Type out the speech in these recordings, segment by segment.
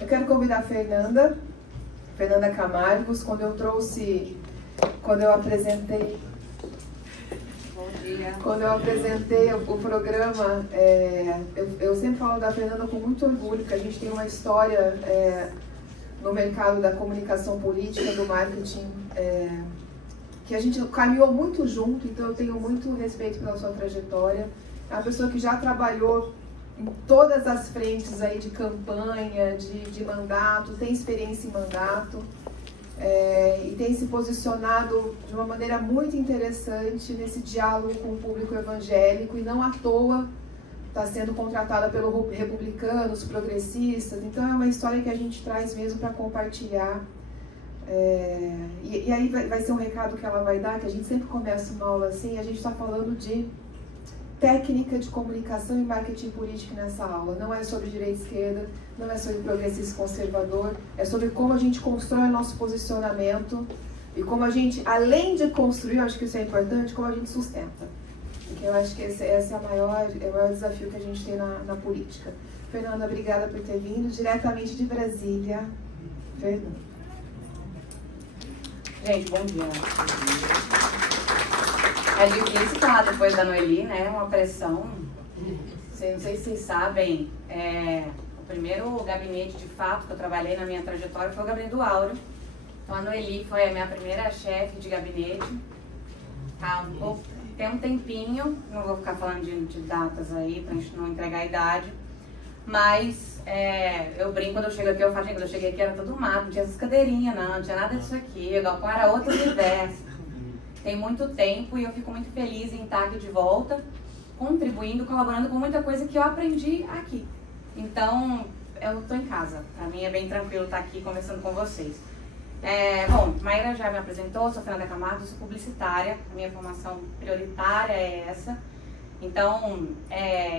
Eu quero convidar a Fernanda Camargos. Quando eu apresentei o programa, eu sempre falo da Fernanda com muito orgulho, porque a gente tem uma história no mercado da comunicação política, do marketing, que a gente caminhou muito junto, então eu tenho muito respeito pela sua trajetória. É uma pessoa que já trabalhou em todas as frentes aí de campanha, de mandato, tem experiência em mandato, e tem se posicionado de uma maneira muito interessante nesse diálogo com o público evangélico, e não à toa está sendo contratada pelos republicanos, progressistas. Então é uma história que a gente traz mesmo para compartilhar. E aí vai ser um recado que ela vai dar, que a gente sempre começa uma aula assim, a gente está falando de técnica de comunicação e marketing político nessa aula. Não é sobre direita e esquerda, não é sobre progressista e conservador, é sobre como a gente constrói o nosso posicionamento e como a gente, além de construir, eu acho que isso é importante, como a gente sustenta. Porque eu acho que esse é o maior desafio que a gente tem na política. Fernanda, obrigada por ter vindo, diretamente de Brasília. Fernanda. Gente, bom dia. É difícil falar depois da Noeli, né? Uma pressão. Não sei se vocês sabem, o primeiro gabinete de fato que eu trabalhei na minha trajetória foi o gabinete do Áureo. Então a Noeli foi a minha primeira chefe de gabinete. Tem um tempinho, não vou ficar falando de datas aí pra gente não entregar a idade, mas eu brinco quando eu chego aqui, eu falo, gente, quando eu cheguei aqui era tudo mato, não tinha essas cadeirinhas não tinha nada disso aqui, o galpão era outro universo. Tem muito tempo e eu fico muito feliz em estar aqui de volta, contribuindo, colaborando com muita coisa que eu aprendi aqui. Então, eu estou em casa. Para mim é bem tranquilo estar aqui conversando com vocês. Bom, Maíra já me apresentou, sou Fernanda Camargo, sou publicitária. A minha formação prioritária é essa. Então,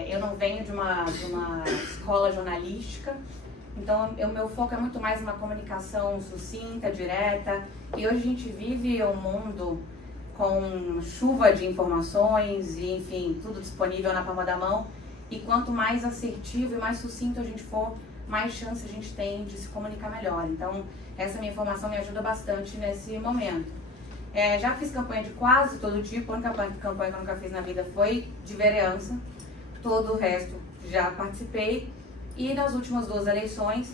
eu não venho de uma escola jornalística. Então, o meu foco é muito mais uma comunicação sucinta, direta. E hoje a gente vive um mundo com chuva de informações e, enfim, tudo disponível na palma da mão. E quanto mais assertivo e mais sucinto a gente for, mais chance a gente tem de se comunicar melhor. Então, essa minha formação me ajuda bastante nesse momento. Já fiz campanha de quase todo tipo. A única campanha que eu nunca fiz na vida foi de vereança. Todo o resto já participei. E nas últimas 2 eleições,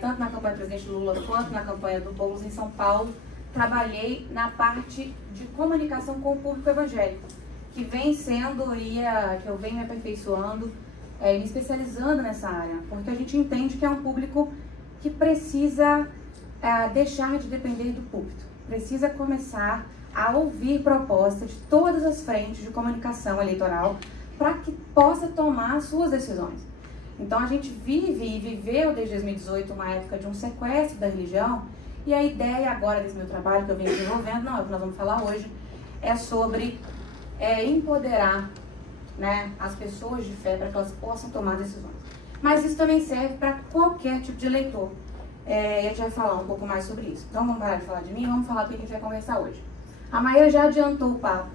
tanto na campanha do presidente Lula quanto na campanha do Boulos em São Paulo, trabalhei na parte de comunicação com o público evangélico, que vem sendo que eu venho me aperfeiçoando, me especializando nessa área, porque a gente entende que é um público que precisa deixar de depender do púlpito, precisa começar a ouvir propostas de todas as frentes de comunicação eleitoral para que possa tomar suas decisões. Então a gente vive e viveu desde 2018 uma época de um sequestro da religião, e a ideia agora desse meu trabalho que eu venho desenvolvendo, não é o que nós vamos falar hoje, é sobre empoderar, né, as pessoas de fé para que elas possam tomar decisões. Mas isso também serve para qualquer tipo de eleitor. E a gente vai falar um pouco mais sobre isso. Então vamos parar de falar de mim, vamos falar do que a gente vai conversar hoje. A Maíra já adiantou o papo.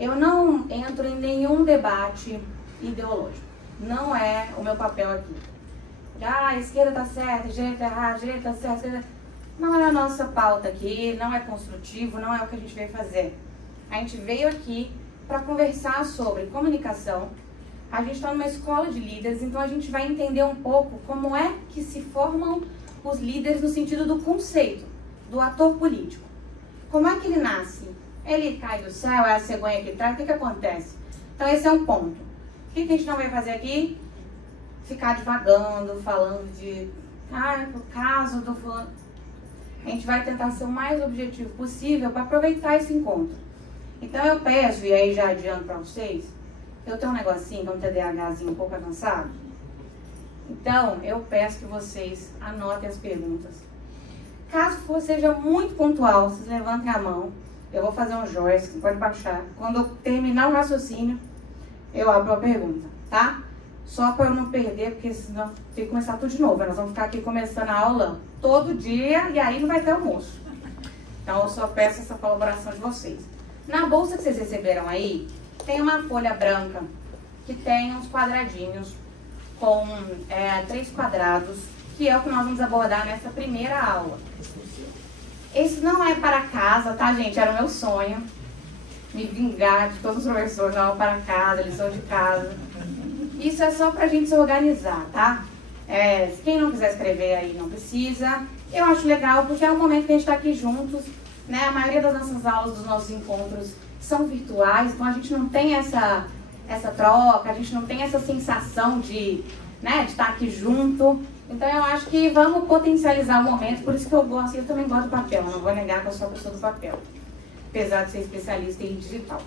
Eu não entro em nenhum debate ideológico. Não é o meu papel aqui. A esquerda está certa, a direita está errada, a direita está certa. Não é a nossa pauta aqui, não é construtivo, não é o que a gente veio fazer. A gente veio aqui para conversar sobre comunicação. A gente está numa escola de líderes, então a gente vai entender um pouco como é que se formam os líderes no sentido do conceito, do ator político. Como é que ele nasce? Ele cai do céu, é a cegonha que traz, o que acontece? Então esse é um ponto. O que a gente não vai fazer aqui? Ficar divagando, falando de o caso do fulano. A gente vai tentar ser o mais objetivo possível para aproveitar esse encontro. Então eu peço, e aí já adianto para vocês, eu tenho um negocinho, que é um TDAHzinho um pouco avançado. Então eu peço que vocês anotem as perguntas. Caso seja muito pontual, vocês levantem a mão. Eu vou fazer um joia, você pode baixar. Quando eu terminar o raciocínio, eu abro a pergunta, tá? Só para eu não perder, porque senão tem que começar tudo de novo. Nós vamos ficar aqui começando a aula todo dia e aí não vai ter almoço. Então eu só peço essa colaboração de vocês. Na bolsa que vocês receberam aí, tem uma folha branca que tem uns quadradinhos com 3 quadrados que é o que nós vamos abordar nessa primeira aula. Esse não é para casa, tá, gente? Era o meu sonho. Me vingar de todos os professores, não, para casa, lição de casa. Isso é só pra gente se organizar, tá? Quem não quiser escrever aí não precisa. Eu acho legal porque é um momento que a gente está aqui juntos, né? A maioria das nossas aulas, dos nossos encontros são virtuais, então a gente não tem essa troca, a gente não tem essa sensação de estar aqui junto. Então eu acho que vamos potencializar o momento, por isso que eu também gosto do papel, não vou negar que eu sou a pessoa do papel, apesar de ser especialista em digital.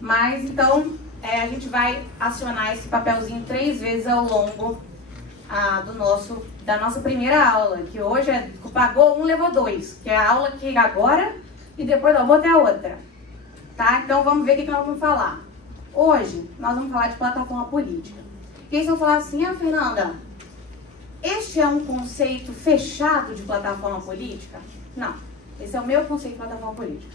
Mas então a gente vai acionar esse papelzinho 3 vezes ao longo da nossa primeira aula, que hoje pagou 1, levou 2, que é a aula que agora e depois eu vou ter a outra. Tá? Então vamos ver o que nós vamos falar. Hoje nós vamos falar de plataforma política. E eles vão falar assim, Fernanda, este é um conceito fechado de plataforma política? Não, esse é o meu conceito de plataforma política.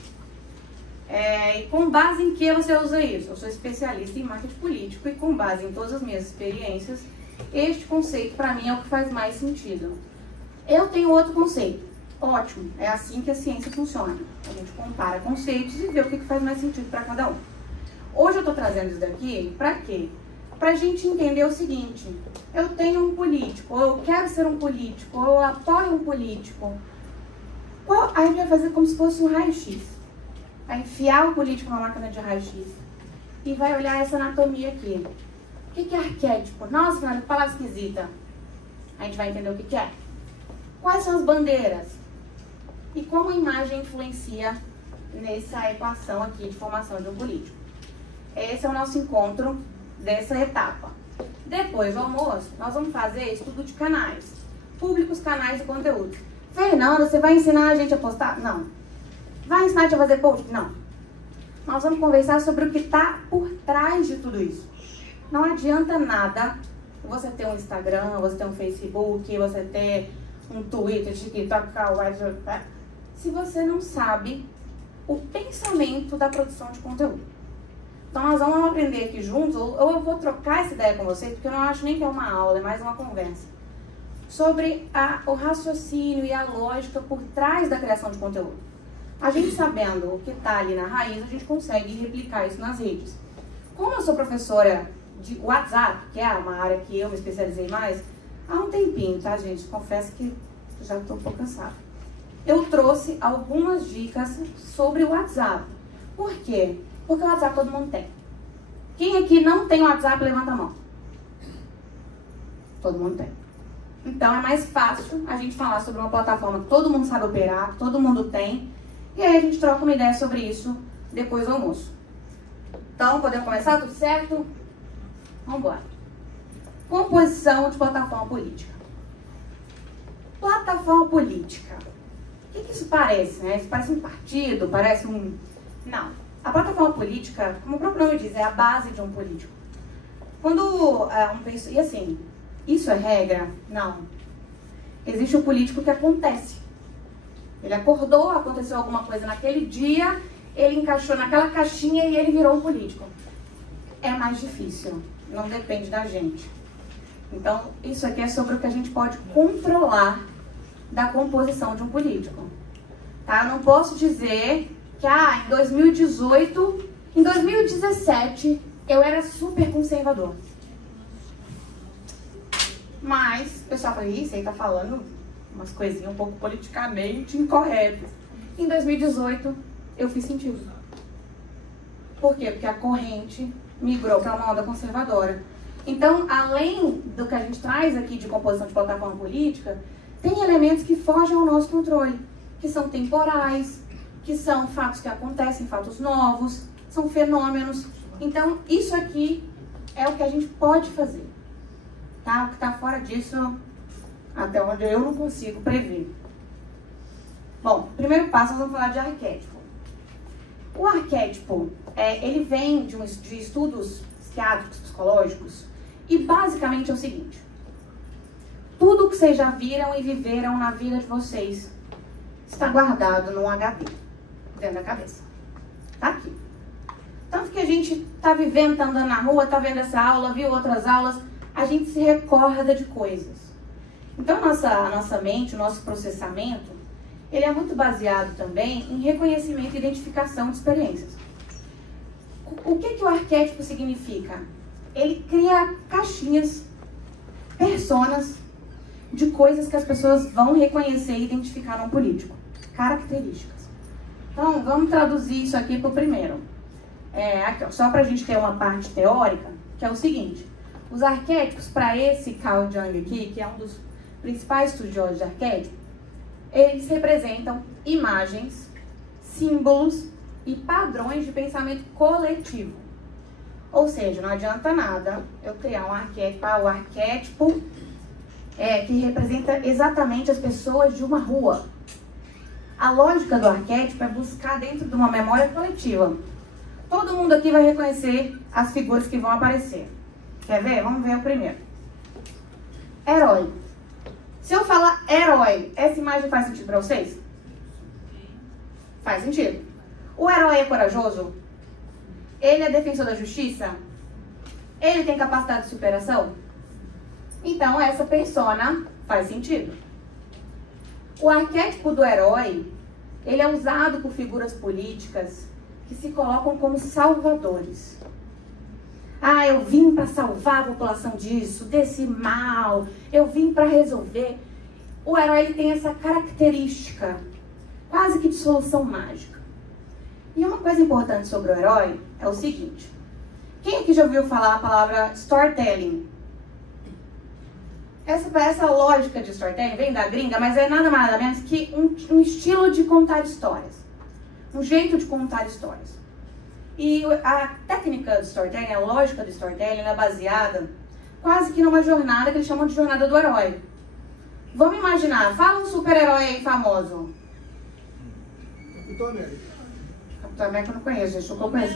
E com base em que você usa isso? Eu sou especialista em marketing político e com base em todas as minhas experiências, este conceito para mim é o que faz mais sentido. Eu tenho outro conceito. Ótimo, é assim que a ciência funciona. A gente compara conceitos e vê o que faz mais sentido para cada um. Hoje eu estou trazendo isso daqui para quê? Para a gente entender o seguinte, eu tenho um político, ou eu quero ser um político, ou eu apoio um político. Aí a gente vai fazer como se fosse um raio-x. Vai enfiar o político na máquina de raio-x e vai olhar essa anatomia aqui. O que é arquétipo? Nossa, Fernanda, que palavra esquisita. A gente vai entender o que é. Quais são as bandeiras? E como a imagem influencia nessa equação aqui de formação de um político. Esse é o nosso encontro dessa etapa. Depois do almoço, nós vamos fazer estudo de canais. Públicos, canais e conteúdo. Fernanda, você vai ensinar a gente a postar? Não. Vai ensinar a gente a fazer post? Não. Nós vamos conversar sobre o que está por trás de tudo isso. Não adianta nada você ter um Instagram, você ter um Facebook, você ter um Twitter, TikTok, WhatsApp, se você não sabe o pensamento da produção de conteúdo. Então nós vamos aprender aqui juntos, ou eu vou trocar essa ideia com vocês, porque eu não acho nem que é uma aula, é mais uma conversa, sobre o raciocínio e a lógica por trás da criação de conteúdo. A gente sabendo o que está ali na raiz, a gente consegue replicar isso nas redes. Como eu sou professora de WhatsApp, que é uma área que eu me especializei mais, há um tempinho, tá, gente? Confesso que já estou um pouco cansada. Eu trouxe algumas dicas sobre o WhatsApp. Por quê? Porque o WhatsApp todo mundo tem. Quem aqui não tem WhatsApp, levanta a mão. Todo mundo tem. Então é mais fácil a gente falar sobre uma plataforma que todo mundo sabe operar, que todo mundo tem, e aí a gente troca uma ideia sobre isso depois do almoço. Então, podemos começar? Tudo certo? Vamos embora. Composição de plataforma política. Plataforma política. O que isso parece, né? Isso parece um partido, parece um... Não. A plataforma política, como o próprio nome diz, é a base de um político. Quando e assim, isso é regra? Não. Existe um político que acontece. Ele acordou, aconteceu alguma coisa naquele dia, ele encaixou naquela caixinha e ele virou um político. É mais difícil, não depende da gente. Então, isso aqui é sobre o que a gente pode controlar da composição de um político. Tá? Eu não posso dizer que em 2018, em 2017, eu era super conservador. Mas o pessoal fala, isso aí tá falando umas coisinhas um pouco politicamente incorretas. Em 2018, eu fiz sentido. Por quê? Porque a corrente migrou para uma onda conservadora. Então, além do que a gente traz aqui de composição de plataforma política, tem elementos que fogem ao nosso controle, que são temporais, que são fatos que acontecem, fatos novos, são fenômenos. Então, isso aqui é o que a gente pode fazer. Tá? O que está fora disso, até onde eu não consigo prever. Bom, primeiro passo, nós vamos falar de arquétipo. O arquétipo, ele vem de estudos psiquiátricos, psicológicos, e basicamente é o seguinte: tudo que vocês já viram e viveram na vida de vocês está guardado num HD, dentro da cabeça. Tá aqui. Tanto que a gente está vivendo, está andando na rua, está vendo essa aula, viu outras aulas, a gente se recorda de coisas. Então, a nossa mente, o nosso processamento, ele é muito baseado também em reconhecimento e identificação de experiências. O que o arquétipo significa? Ele cria caixinhas, personas de coisas que as pessoas vão reconhecer e identificar num político. Características. Então, vamos traduzir isso aqui para o primeiro. Aqui, ó, só para a gente ter uma parte teórica, que é o seguinte. Os arquétipos, para esse Carl Jung aqui, que é um dos principais estudiosos de arquétipo, eles representam imagens, símbolos e padrões de pensamento coletivo. Ou seja, não adianta nada eu criar um arquétipo, o arquétipo que representa exatamente as pessoas de uma rua. A lógica do arquétipo é buscar dentro de uma memória coletiva. Todo mundo aqui vai reconhecer as figuras que vão aparecer. Quer ver? Vamos ver o primeiro. Herói. Se eu falar herói, essa imagem faz sentido para vocês? Faz sentido. O herói é corajoso? Ele é defensor da justiça? Ele tem capacidade de superação? Então, essa persona faz sentido. O arquétipo do herói, ele é usado por figuras políticas que se colocam como salvadores. Ah, eu vim para salvar a população disso, desse mal, eu vim para resolver. O herói ele tem essa característica, quase que de solução mágica. E uma coisa importante sobre o herói é o seguinte. Quem aqui já ouviu falar a palavra storytelling? Essa lógica de storytelling vem da gringa, mas é nada mais nada menos que um estilo de contar histórias. Um jeito de contar histórias. E a técnica do storytelling, a lógica do storytelling, é baseada quase que numa jornada que eles chamam de jornada do herói. Vamos imaginar, fala um super-herói aí famoso. Capitão América. Capitão América eu não conheço, gente, eu conheço.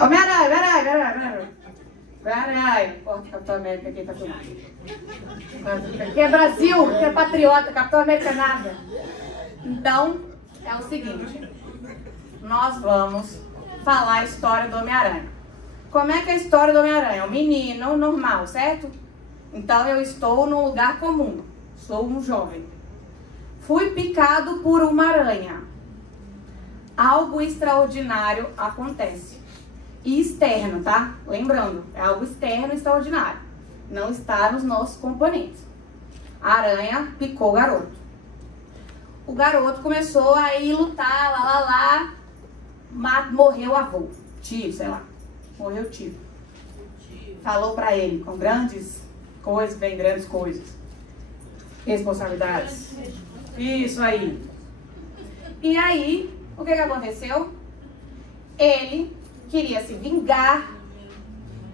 Homem-Aranha. Porra, Capitão América aqui tá filmando. Aqui é Brasil, aqui é patriota, Capitão América é nada. Então, é o seguinte. Nós vamos falar a história do Homem-Aranha. Como é que é a história do Homem-Aranha? Um menino normal, certo? Então eu estou num lugar comum. Sou um jovem. Fui picado por uma aranha. Algo extraordinário acontece. E externo, tá? Lembrando, é algo externo e extraordinário. Não está nos nossos componentes. A aranha picou o garoto. O garoto começou a ir lutar, morreu o avô, tio, sei lá, morreu o tio. Falou pra ele, com grandes coisas, vem grandes coisas, responsabilidades. Isso aí. E aí, o que aconteceu? Ele queria se vingar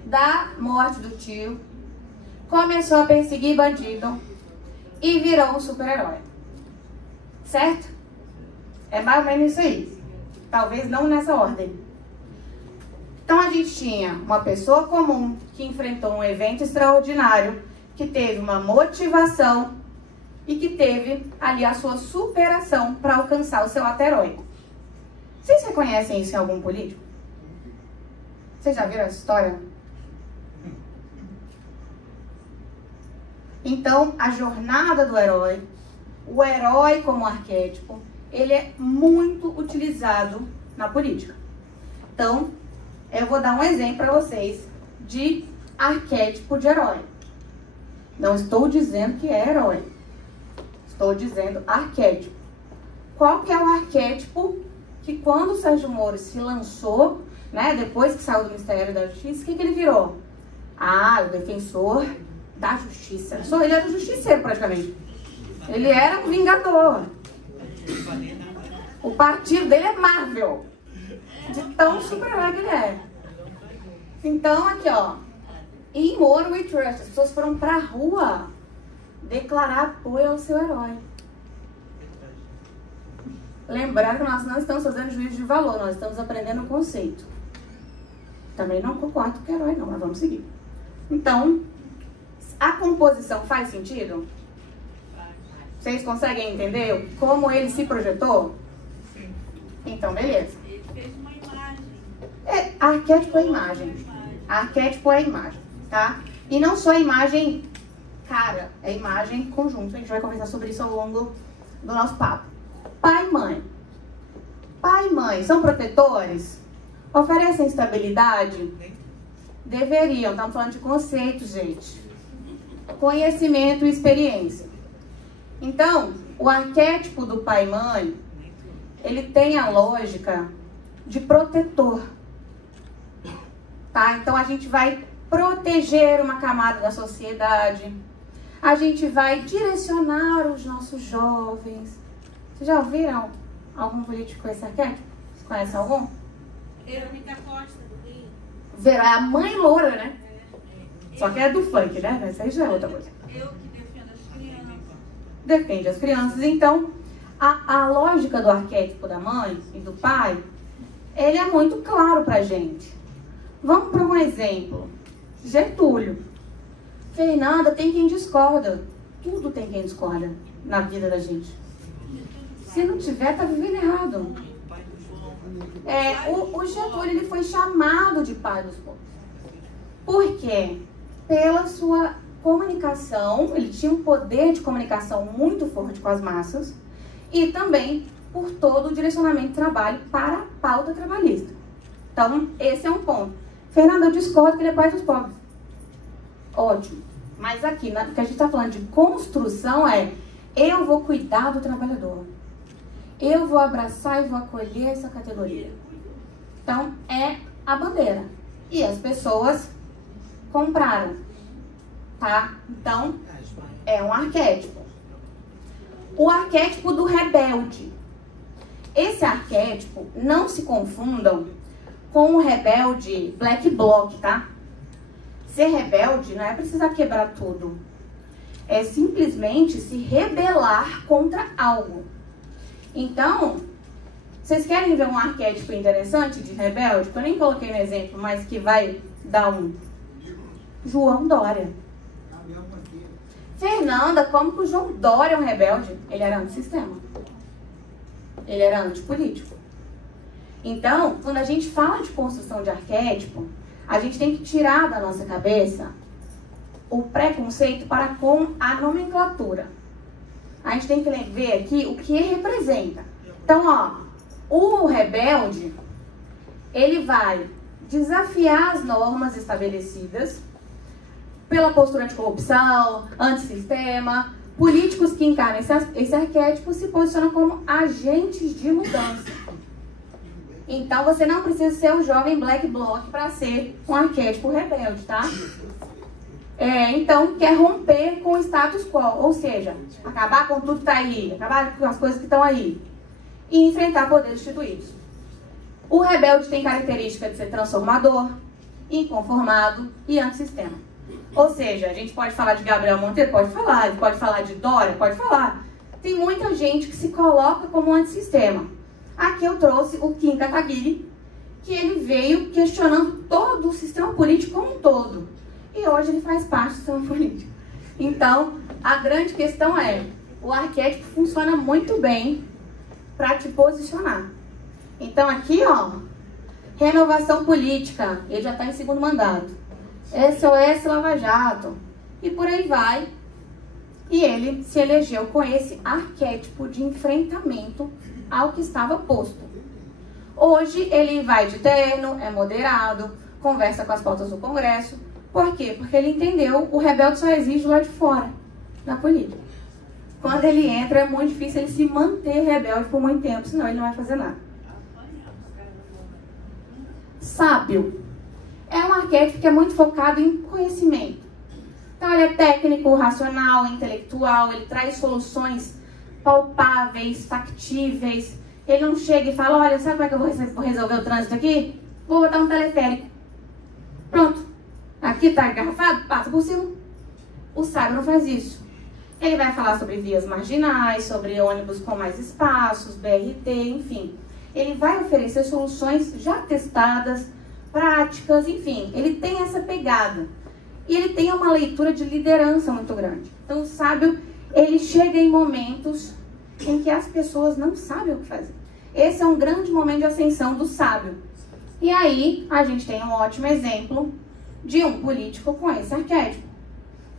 da morte do tio, começou a perseguir bandido e virou um super-herói. Certo? É mais ou menos isso aí. Talvez não nessa ordem. Então a gente tinha uma pessoa comum que enfrentou um evento extraordinário, que teve uma motivação e que teve ali a sua superação para alcançar o seu ato heróico. Vocês reconhecem isso em algum político? Vocês já viram essa história? Então, a jornada do herói, o herói como arquétipo, ele é muito utilizado na política. Então, eu vou dar um exemplo para vocês de arquétipo de herói. Não estou dizendo que é herói. Estou dizendo arquétipo. Qual que é o arquétipo que quando o Sérgio Moro se lançou, né, depois que saiu do Ministério da Justiça, o que ele virou? Ah, o defensor da justiça. Ele era um justiceiro praticamente. Ele era um vingador. O partido dele é Marvel. De tão super-herói que ele é. Então, aqui, ó. Em Moro We Trust, as pessoas foram pra rua declarar apoio ao seu herói. Lembrar que nós não estamos fazendo juízo de valor, nós estamos aprendendo o conceito. Também não concordo com o herói, não, mas vamos seguir. Então, a composição faz sentido? Vocês conseguem entender como ele se projetou? Então, beleza. Ele fez uma imagem. Arquétipo é imagem. Arquétipo é imagem, tá? E não só a imagem Cara, é imagem conjunta. A gente vai conversar sobre isso ao longo do nosso papo. Pai e mãe. Pai e mãe são protetores? Oferecem estabilidade? Deveriam. Estamos falando de conceitos, gente. Conhecimento e experiência. Então, o arquétipo do pai e mãe, ele tem a lógica de protetor. Tá? Então, a gente vai proteger uma camada da sociedade. A gente vai direcionar os nossos jovens. Vocês já ouviram algum político com esse arquétipo? Vocês conhecem algum? Verônica Costa, do Rio. Vera é a mãe loura, né? Só que é do funk, né? Essa aí já é outra coisa. Eu que defendo as crianças. Defende as crianças. Então, a lógica do arquétipo da mãe e do pai, ele é muito claro pra gente. Vamos para um exemplo. Getúlio. Fernanda, tem quem discorda. Tudo tem quem discorda na vida da gente. Se não tiver, tá vivendo errado. O Getúlio, ele foi chamado de pai dos povos. Por quê? Pela sua comunicação, ele tinha um poder de comunicação muito forte com as massas e também por todo o direcionamento de trabalho para a pauta trabalhista. Então, esse é um ponto. Fernanda, eu discordo que ele é pai dos pobres. Ótimo. Mas aqui, o que a gente está falando de construção eu vou cuidar do trabalhador. Eu vou abraçar e vou acolher essa categoria. Então, é a bandeira. E as pessoas compraram. Tá? Então, é um arquétipo. O arquétipo do rebelde. Esse arquétipo, não se confundam com o rebelde black bloc, tá? Ser rebelde não é precisar quebrar tudo. É simplesmente se rebelar contra algo. Então, vocês querem ver um arquétipo interessante de rebelde? Que eu nem coloquei no exemplo, mas que vai dar um. João Dória. Fernanda, como que o João Dória é um rebelde? Ele era antissistema. Ele era antipolítico. Então, quando a gente fala de construção de arquétipo, a gente tem que tirar da nossa cabeça o preconceito para com a nomenclatura. A gente tem que ver aqui o que representa. Então, ó, o rebelde, ele vai desafiar as normas estabelecidas pela postura anticorrupção, antissistema. Políticos que encarnam esse arquétipo se posicionam como agentes de mudança. Então, você não precisa ser um jovem black bloc para ser um arquétipo rebelde, tá? Então, quer romper com o status quo, ou seja, acabar com tudo que está aí, acabar com as coisas que estão aí e enfrentar poderes instituídos. O rebelde tem característica de ser transformador, inconformado e antissistema. Ou seja, a gente pode falar de Gabriel Monteiro? Pode falar. Pode falar de Dória? Pode falar. Tem muita gente que se coloca como antissistema. Aqui eu trouxe o Kim Kataguiri, que ele veio questionando todo o sistema político como um todo. E hoje ele faz parte do sistema político. Então, a grande questão o arquétipo funciona muito bem para te posicionar. Então aqui, ó, renovação política, ele já está em segundo mandato. SOS Lava Jato. E por aí vai. E ele se elegeu com esse arquétipo de enfrentamento ao que estava posto. Hoje ele vai de terno, é moderado, conversa com as pautas do Congresso. Por quê? Porque ele entendeu o rebelde só existe lá de fora, na política. Quando ele entra, é muito difícil ele se manter rebelde por muito tempo, senão ele não vai fazer nada. Sábio. É um arquétipo que é muito focado em conhecimento. Então, ele é técnico, racional, intelectual, ele traz soluções palpáveis, factíveis. Ele não chega e fala, olha, sabe como é que eu vou resolver o trânsito aqui? Vou botar um teleférico. Pronto. Aqui está engarrafado, passa por cima. O sábio não faz isso. Ele vai falar sobre vias marginais, sobre ônibus com mais espaços, BRT, enfim. Ele vai oferecer soluções já testadas, práticas, enfim. Ele tem essa pegada. E ele tem uma leitura de liderança muito grande. Então, o sábio, ele chega em momentos em que as pessoas não sabem o que fazer. Esse é um grande momento de ascensão do sábio. E aí, a gente tem um ótimo exemplo de um político com esse arquétipo.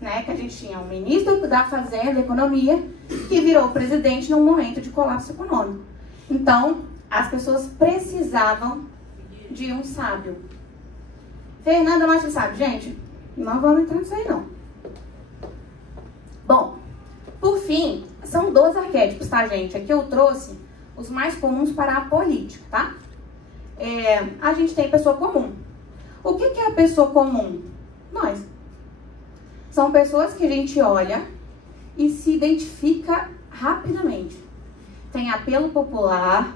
né, que a gente tinha um ministro da Fazenda e Economia que virou presidente num momento de colapso econômico. Então, as pessoas precisavam de um sábio. Fernanda não acha sábio? Gente, não vamos entrar nisso aí, não. Bom, por fim, são 12 arquétipos, tá, gente? Aqui eu trouxe os mais comuns para a política, tá? A gente tem pessoa comum. O que é a pessoa comum? Nós. São pessoas que a gente olha e se identifica rapidamente. Tem apelo popular,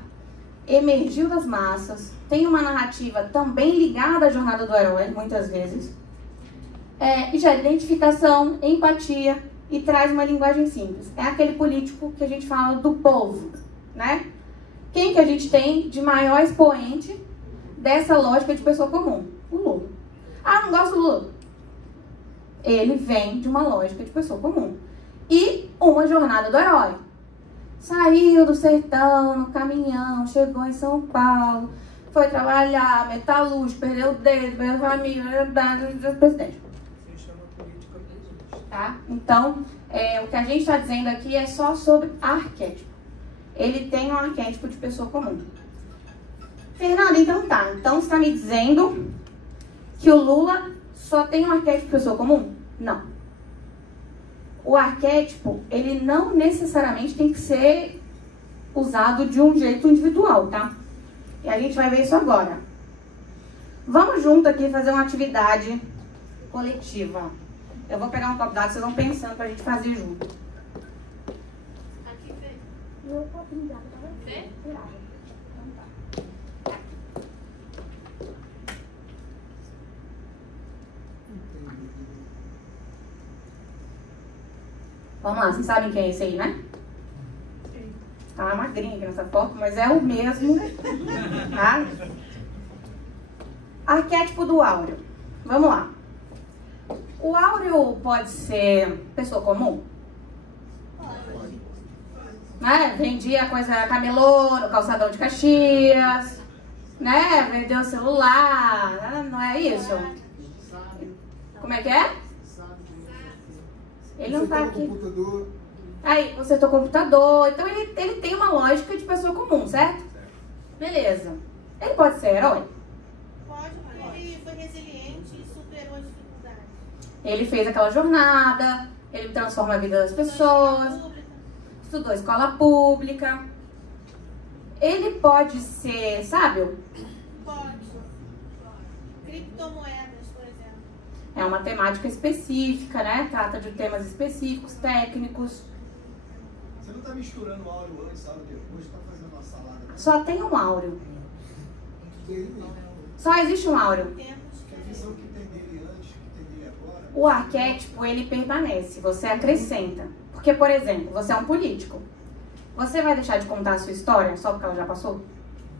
emergiu das massas, tem uma narrativa também ligada à jornada do herói, muitas vezes, e gera identificação, empatia e traz uma linguagem simples. É aquele político que a gente fala do povo, né? Quem que a gente tem de maior expoente dessa lógica de pessoa comum? O Lula. Ah, não gosto do Lula. Ele vem de uma lógica de pessoa comum. E uma jornada do herói. Saiu do sertão, no caminhão, chegou em São Paulo, foi trabalhar, metalúrgico, perdeu o dedo, perdeu a família, presidente. Tá? Então, o que a gente está dizendo aqui é só sobre arquétipo. Ele tem um arquétipo de pessoa comum. Fernanda, então tá. Então você está me dizendo que o Lula só tem um arquétipo de pessoa comum? Não. O arquétipo, ele não necessariamente tem que ser usado de um jeito individual, tá? E a gente vai ver isso agora. Vamos junto aqui fazer uma atividade coletiva. Eu vou pegar um copo d'água, vocês vão pensando pra gente fazer junto. Aqui, Fê. Meu copinho d'água, tá vendo? Fê? Vamos lá, vocês sabem quem é esse aí, né? Tá magrinho aqui nessa foto, mas é o mesmo, tá? Arquétipo do áureo. Vamos lá. O áureo pode ser pessoa comum? Né? Vendia coisa camelô no calçadão de Caxias, né? Vendeu celular, né? Não é isso? Como é que é? Ele não tá aqui. Aí, consertou o computador. Então, ele tem uma lógica de pessoa comum, certo? Beleza. Ele pode ser herói? Pode, porque ele foi resiliente e superou as dificuldades. Ele fez aquela jornada, ele transforma a vida das pessoas, estudou escola pública. Ele pode ser sábio? Pode. Criptomoedas, por exemplo. É uma temática específica, né? Trata de temas específicos, técnicos. Você não está misturando áureo antes, áureo depois, está fazendo uma salada, né? Só tem um áureo. Dele mesmo. Só existe um áureo. Que a visão que tem dele antes, que tem dele agora. O arquétipo, ele permanece, você acrescenta. Porque, por exemplo, você é um político. Você vai deixar de contar a sua história só porque ela já passou?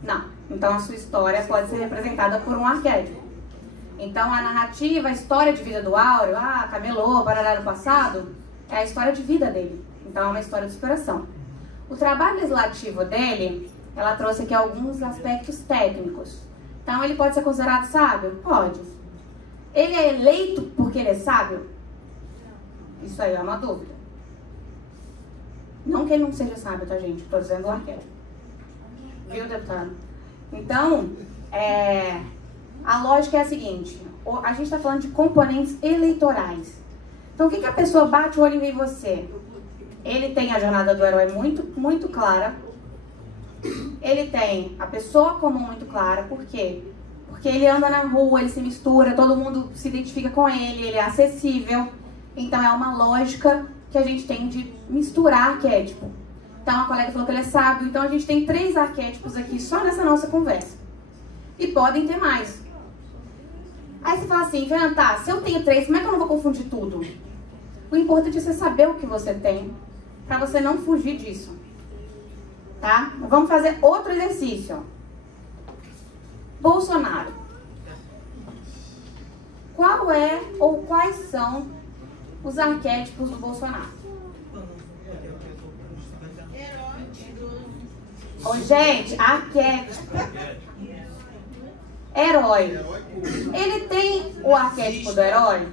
Não. Então, a sua história pode ser representada por um arquétipo. Então, a narrativa, a história de vida do áureo, camelô, barará no passado, é a história de vida dele. Então, é uma história de superação. O trabalho legislativo dele, ela trouxe aqui alguns aspectos técnicos. Então, ele pode ser considerado sábio? Pode. Ele é eleito porque ele é sábio? Isso aí é uma dúvida. Não que ele não seja sábio, tá, gente? Estou dizendo o arquétipo. Viu, deputado? Então, a lógica é a seguinte. A gente está falando de componentes eleitorais. Então, o que a pessoa bate o olho em você? Ele tem a jornada do herói muito, muito clara. Ele tem a pessoa comum muito clara. Por quê? Porque ele anda na rua, ele se mistura, todo mundo se identifica com ele, ele é acessível. Então, é uma lógica que a gente tem de misturar arquétipo. Então, a colega falou que ele é sábio. Então, a gente tem 3 arquétipos aqui só nessa nossa conversa. E podem ter mais. Aí você fala assim, Fernanda, tá, se eu tenho 3, como é que eu não vou confundir tudo? O importante é você saber o que você tem, para você não fugir disso. Tá? Vamos fazer outro exercício. Bolsonaro. Qual é ou quais são os arquétipos do Bolsonaro? Ô, gente, arquétipo. Herói. Ele tem o arquétipo do herói?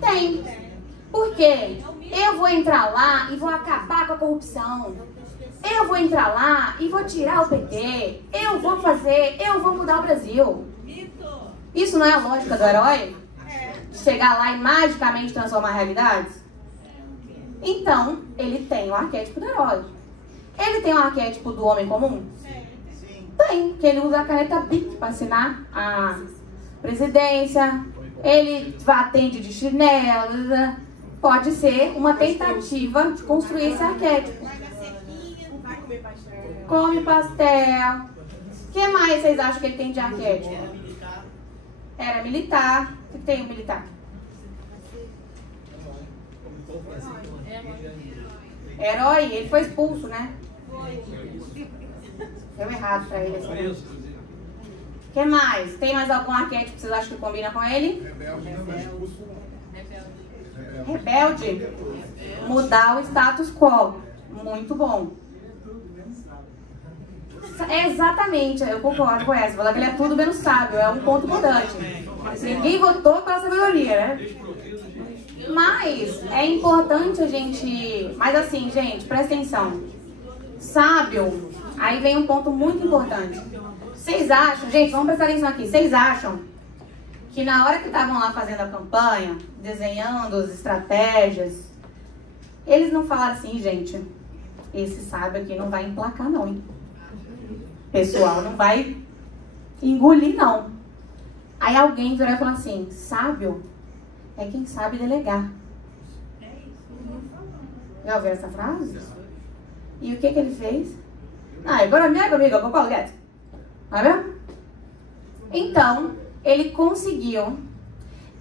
Tem. Por quê? Eu vou entrar lá e vou acabar com a corrupção. Eu vou entrar lá e vou tirar o PT. Eu vou mudar o Brasil. Isso não é a lógica do herói? De chegar lá e magicamente transformar realidades? Então, ele tem o arquétipo do herói. Ele tem o arquétipo do homem comum? Tem, que ele usa a caneta BIC para assinar a presidência. Ele atende de chinelo. Pode ser uma tentativa de construir esse arquétipo. Come pastel. O que mais vocês acham que ele tem de arquétipo? Era militar. O que tem o militar? Herói, ele foi expulso, né? Deu errado pra ele. O que mais? Tem mais algum arquétipo que vocês acham que combina com ele? Rebelde. Mudar o status quo. Muito bom. Exatamente, eu concordo com essa. Falar que ele é tudo menos sábio, é um ponto importante. Ninguém votou pela sabedoria, né? Mas é importante a gente... Mas assim, gente, presta atenção. Sábio, aí vem um ponto muito importante. Vocês acham, gente, vamos prestar atenção aqui. Vocês acham que na hora que estavam lá fazendo a campanha, desenhando as estratégias, eles não falaram assim, gente, esse sábio aqui não vai emplacar não, hein? Pessoal, não vai engolir não. Aí alguém virou e falou assim, sábio é quem sabe delegar. Já ouviu essa frase? E o que ele fez? Ah, economia comigo, com o Paulo Guedes. Não é mesmo? Então, ele conseguiu,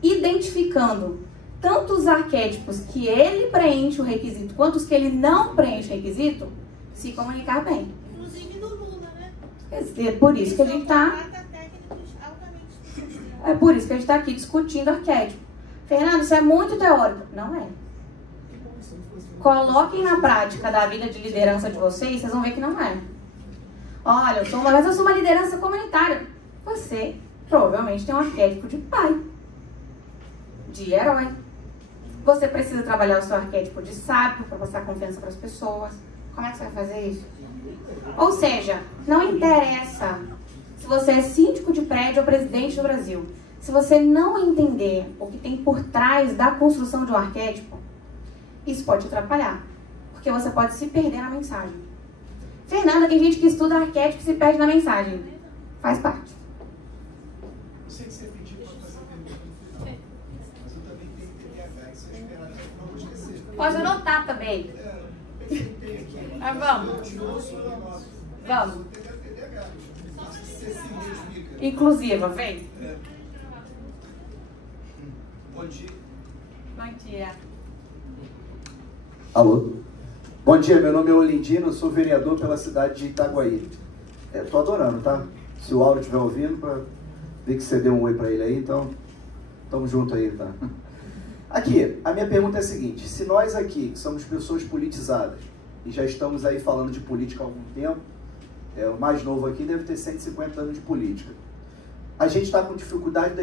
identificando tanto os arquétipos que ele preenche o requisito, quanto os que ele não preenche o requisito, se comunicar bem. Inclusive no Lula, né? É por isso que a gente está... É por isso que a gente está aqui discutindo arquétipo. Fernando, isso é muito teórico. Não é. Coloquem na prática da vida de liderança de vocês vão ver que não é. Olha, eu sou uma liderança comunitária. Você provavelmente tem um arquétipo de pai, de herói. Você precisa trabalhar o seu arquétipo de sábio para passar confiança para as pessoas. Como é que você vai fazer isso? Ou seja, não interessa se você é síndico de prédio ou presidente do Brasil. Se você não entender o que tem por trás da construção de um arquétipo, isso pode te atrapalhar. Porque você pode se perder na mensagem. Fernanda, tem gente que estuda arquétipo e se perde na mensagem. Faz parte. Eu sei que você pediu para fazer pergunta no final, mas eu também tenho TDAH e se eu esperar, eu não vou esquecer. Pode anotar também. Ah, vamos. Vamos. Inclusiva, vem. Bom dia. Bom dia. Alô? Bom dia, meu nome é Olindino, eu sou vereador pela cidade de Itaguaí. Tô adorando, tá? Se o Auro estiver ouvindo, para ver que você deu um oi para ele aí, então tamo junto aí, tá? Aqui, a minha pergunta é a seguinte, se nós aqui, que somos pessoas politizadas, e já estamos aí falando de política há algum tempo, o mais novo aqui deve ter 150 anos de política, a gente está com dificuldade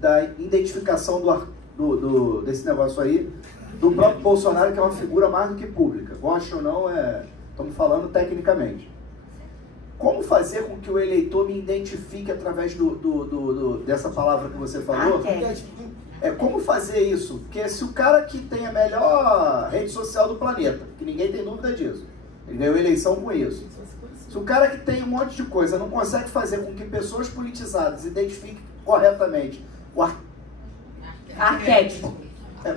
da identificação desse negócio aí, do próprio Bolsonaro, que é uma figura mais do que pública. Gosta ou não, estamos falando tecnicamente. Como fazer com que o eleitor me identifique através dessa palavra que você falou? Como fazer isso? Porque se o cara que tem a melhor rede social do planeta, que ninguém tem dúvida disso, ele ganhou eleição com isso. Se o cara que tem um monte de coisa não consegue fazer com que pessoas politizadas identifiquem corretamente o arquétipo.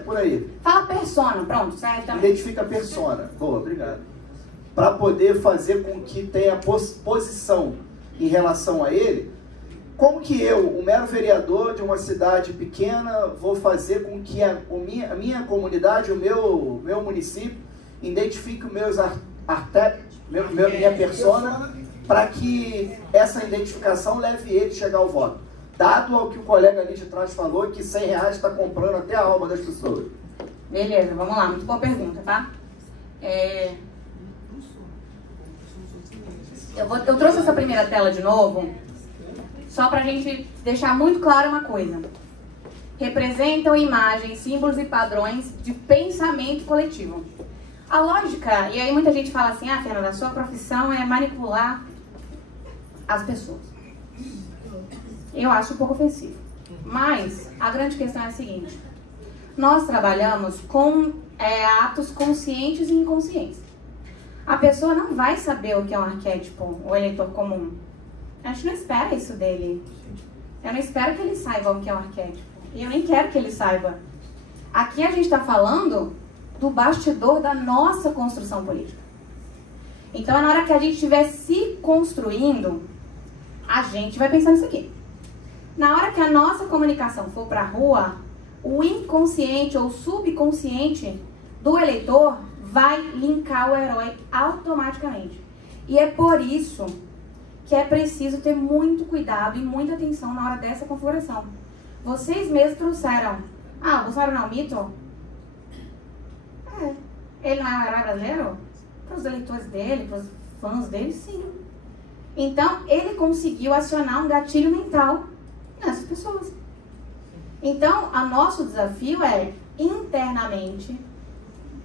Por aí. Fala persona, pronto, certo? Identifica a persona. Boa, obrigado. Para poder fazer com que tenha posição em relação a ele, como que eu, um mero vereador de uma cidade pequena, vou fazer com que a minha comunidade, o meu município, identifique os meus minha persona, para que essa identificação leve ele a chegar ao voto? Dado ao que o colega ali de trás falou, que R$100 está comprando até a alma das pessoas. Beleza, vamos lá, muito boa pergunta, tá? Eu trouxe essa primeira tela de novo, só pra gente deixar muito claro uma coisa. representam imagens, símbolos e padrões de pensamento coletivo. A lógica, e aí muita gente fala assim, ah, Fernanda, a sua profissão é manipular as pessoas. Eu acho um pouco ofensivo. Mas a grande questão é a seguinte, nós trabalhamos com atos conscientes e inconscientes. A pessoa não vai saber o que é um arquétipo, o eleitor comum. A gente não espera isso dele. Eu não espero que ele saiba o que é um arquétipo. E eu nem quero que ele saiba. Aqui a gente está falando do bastidor da nossa construção política. Então, na hora que a gente estiver se construindo, a gente vai pensar nisso aqui. Na hora que a nossa comunicação for para a rua, o inconsciente ou subconsciente do eleitor vai linkar o herói automaticamente. E é por isso que é preciso ter muito cuidado e muita atenção na hora dessa configuração. Vocês mesmos trouxeram, o Bolsonaro não é um mito? Ele não é um herói brasileiro? Para os eleitores dele, para os fãs dele, sim. Então, ele conseguiu acionar um gatilho mental nessas pessoas. Então, o nosso desafio é, internamente,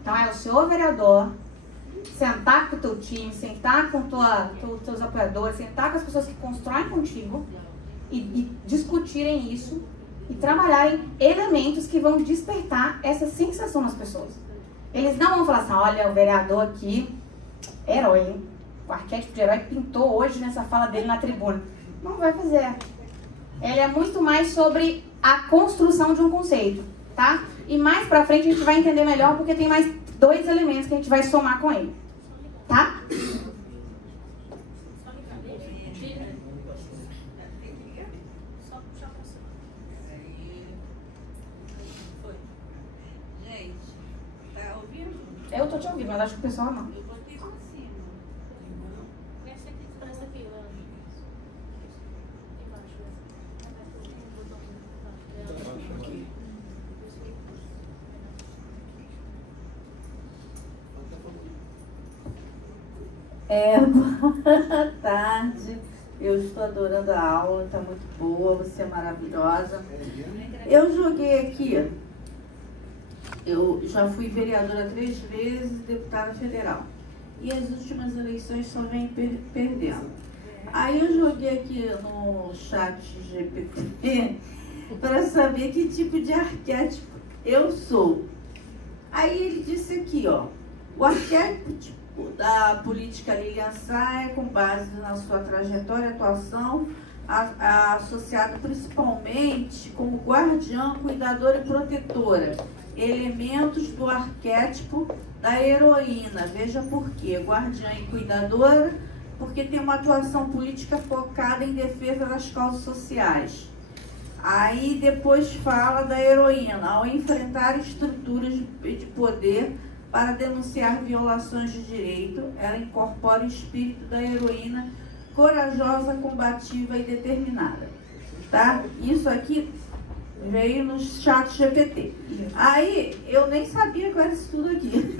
então é o senhor vereador, sentar com o teu time, sentar com os teus apoiadores, sentar com as pessoas que constroem contigo e discutirem isso e trabalharem elementos que vão despertar essa sensação nas pessoas. Eles não vão falar assim, olha, o vereador aqui, herói, hein? O arquétipo de herói pintou hoje nessa fala dele na tribuna. Não vai fazer. Ele é muito mais sobre a construção de um conceito, tá? E mais pra frente a gente vai entender melhor porque tem mais 2 elementos que a gente vai somar com ele, tá? Eu tô te ouvindo, mas acho que o pessoal não. Eu botei pra cima. Presta aqui, Boa tarde. Eu estou adorando a aula, está muito boa, você é maravilhosa. Eu joguei aqui. Eu já fui vereadora 3 vezes, deputada federal. E as últimas eleições só vem perdendo. Aí eu joguei aqui no chat GPT para saber que tipo de arquétipo eu sou. Aí ele disse aqui, ó, o arquétipo da política Lilian Sá é com base na sua trajetória e atuação, associado principalmente como guardiã, cuidadora e protetora. Elementos do arquétipo da heroína. Veja por quê. Guardiã e cuidadora, porque tem uma atuação política focada em defesa das causas sociais. Aí depois fala da heroína, ao enfrentar estruturas de poder para denunciar violações de direito, ela incorpora o espírito da heroína, corajosa, combativa e determinada. Tá? Isso aqui veio no chat GPT. Aí, eu nem sabia qual era isso tudo aqui.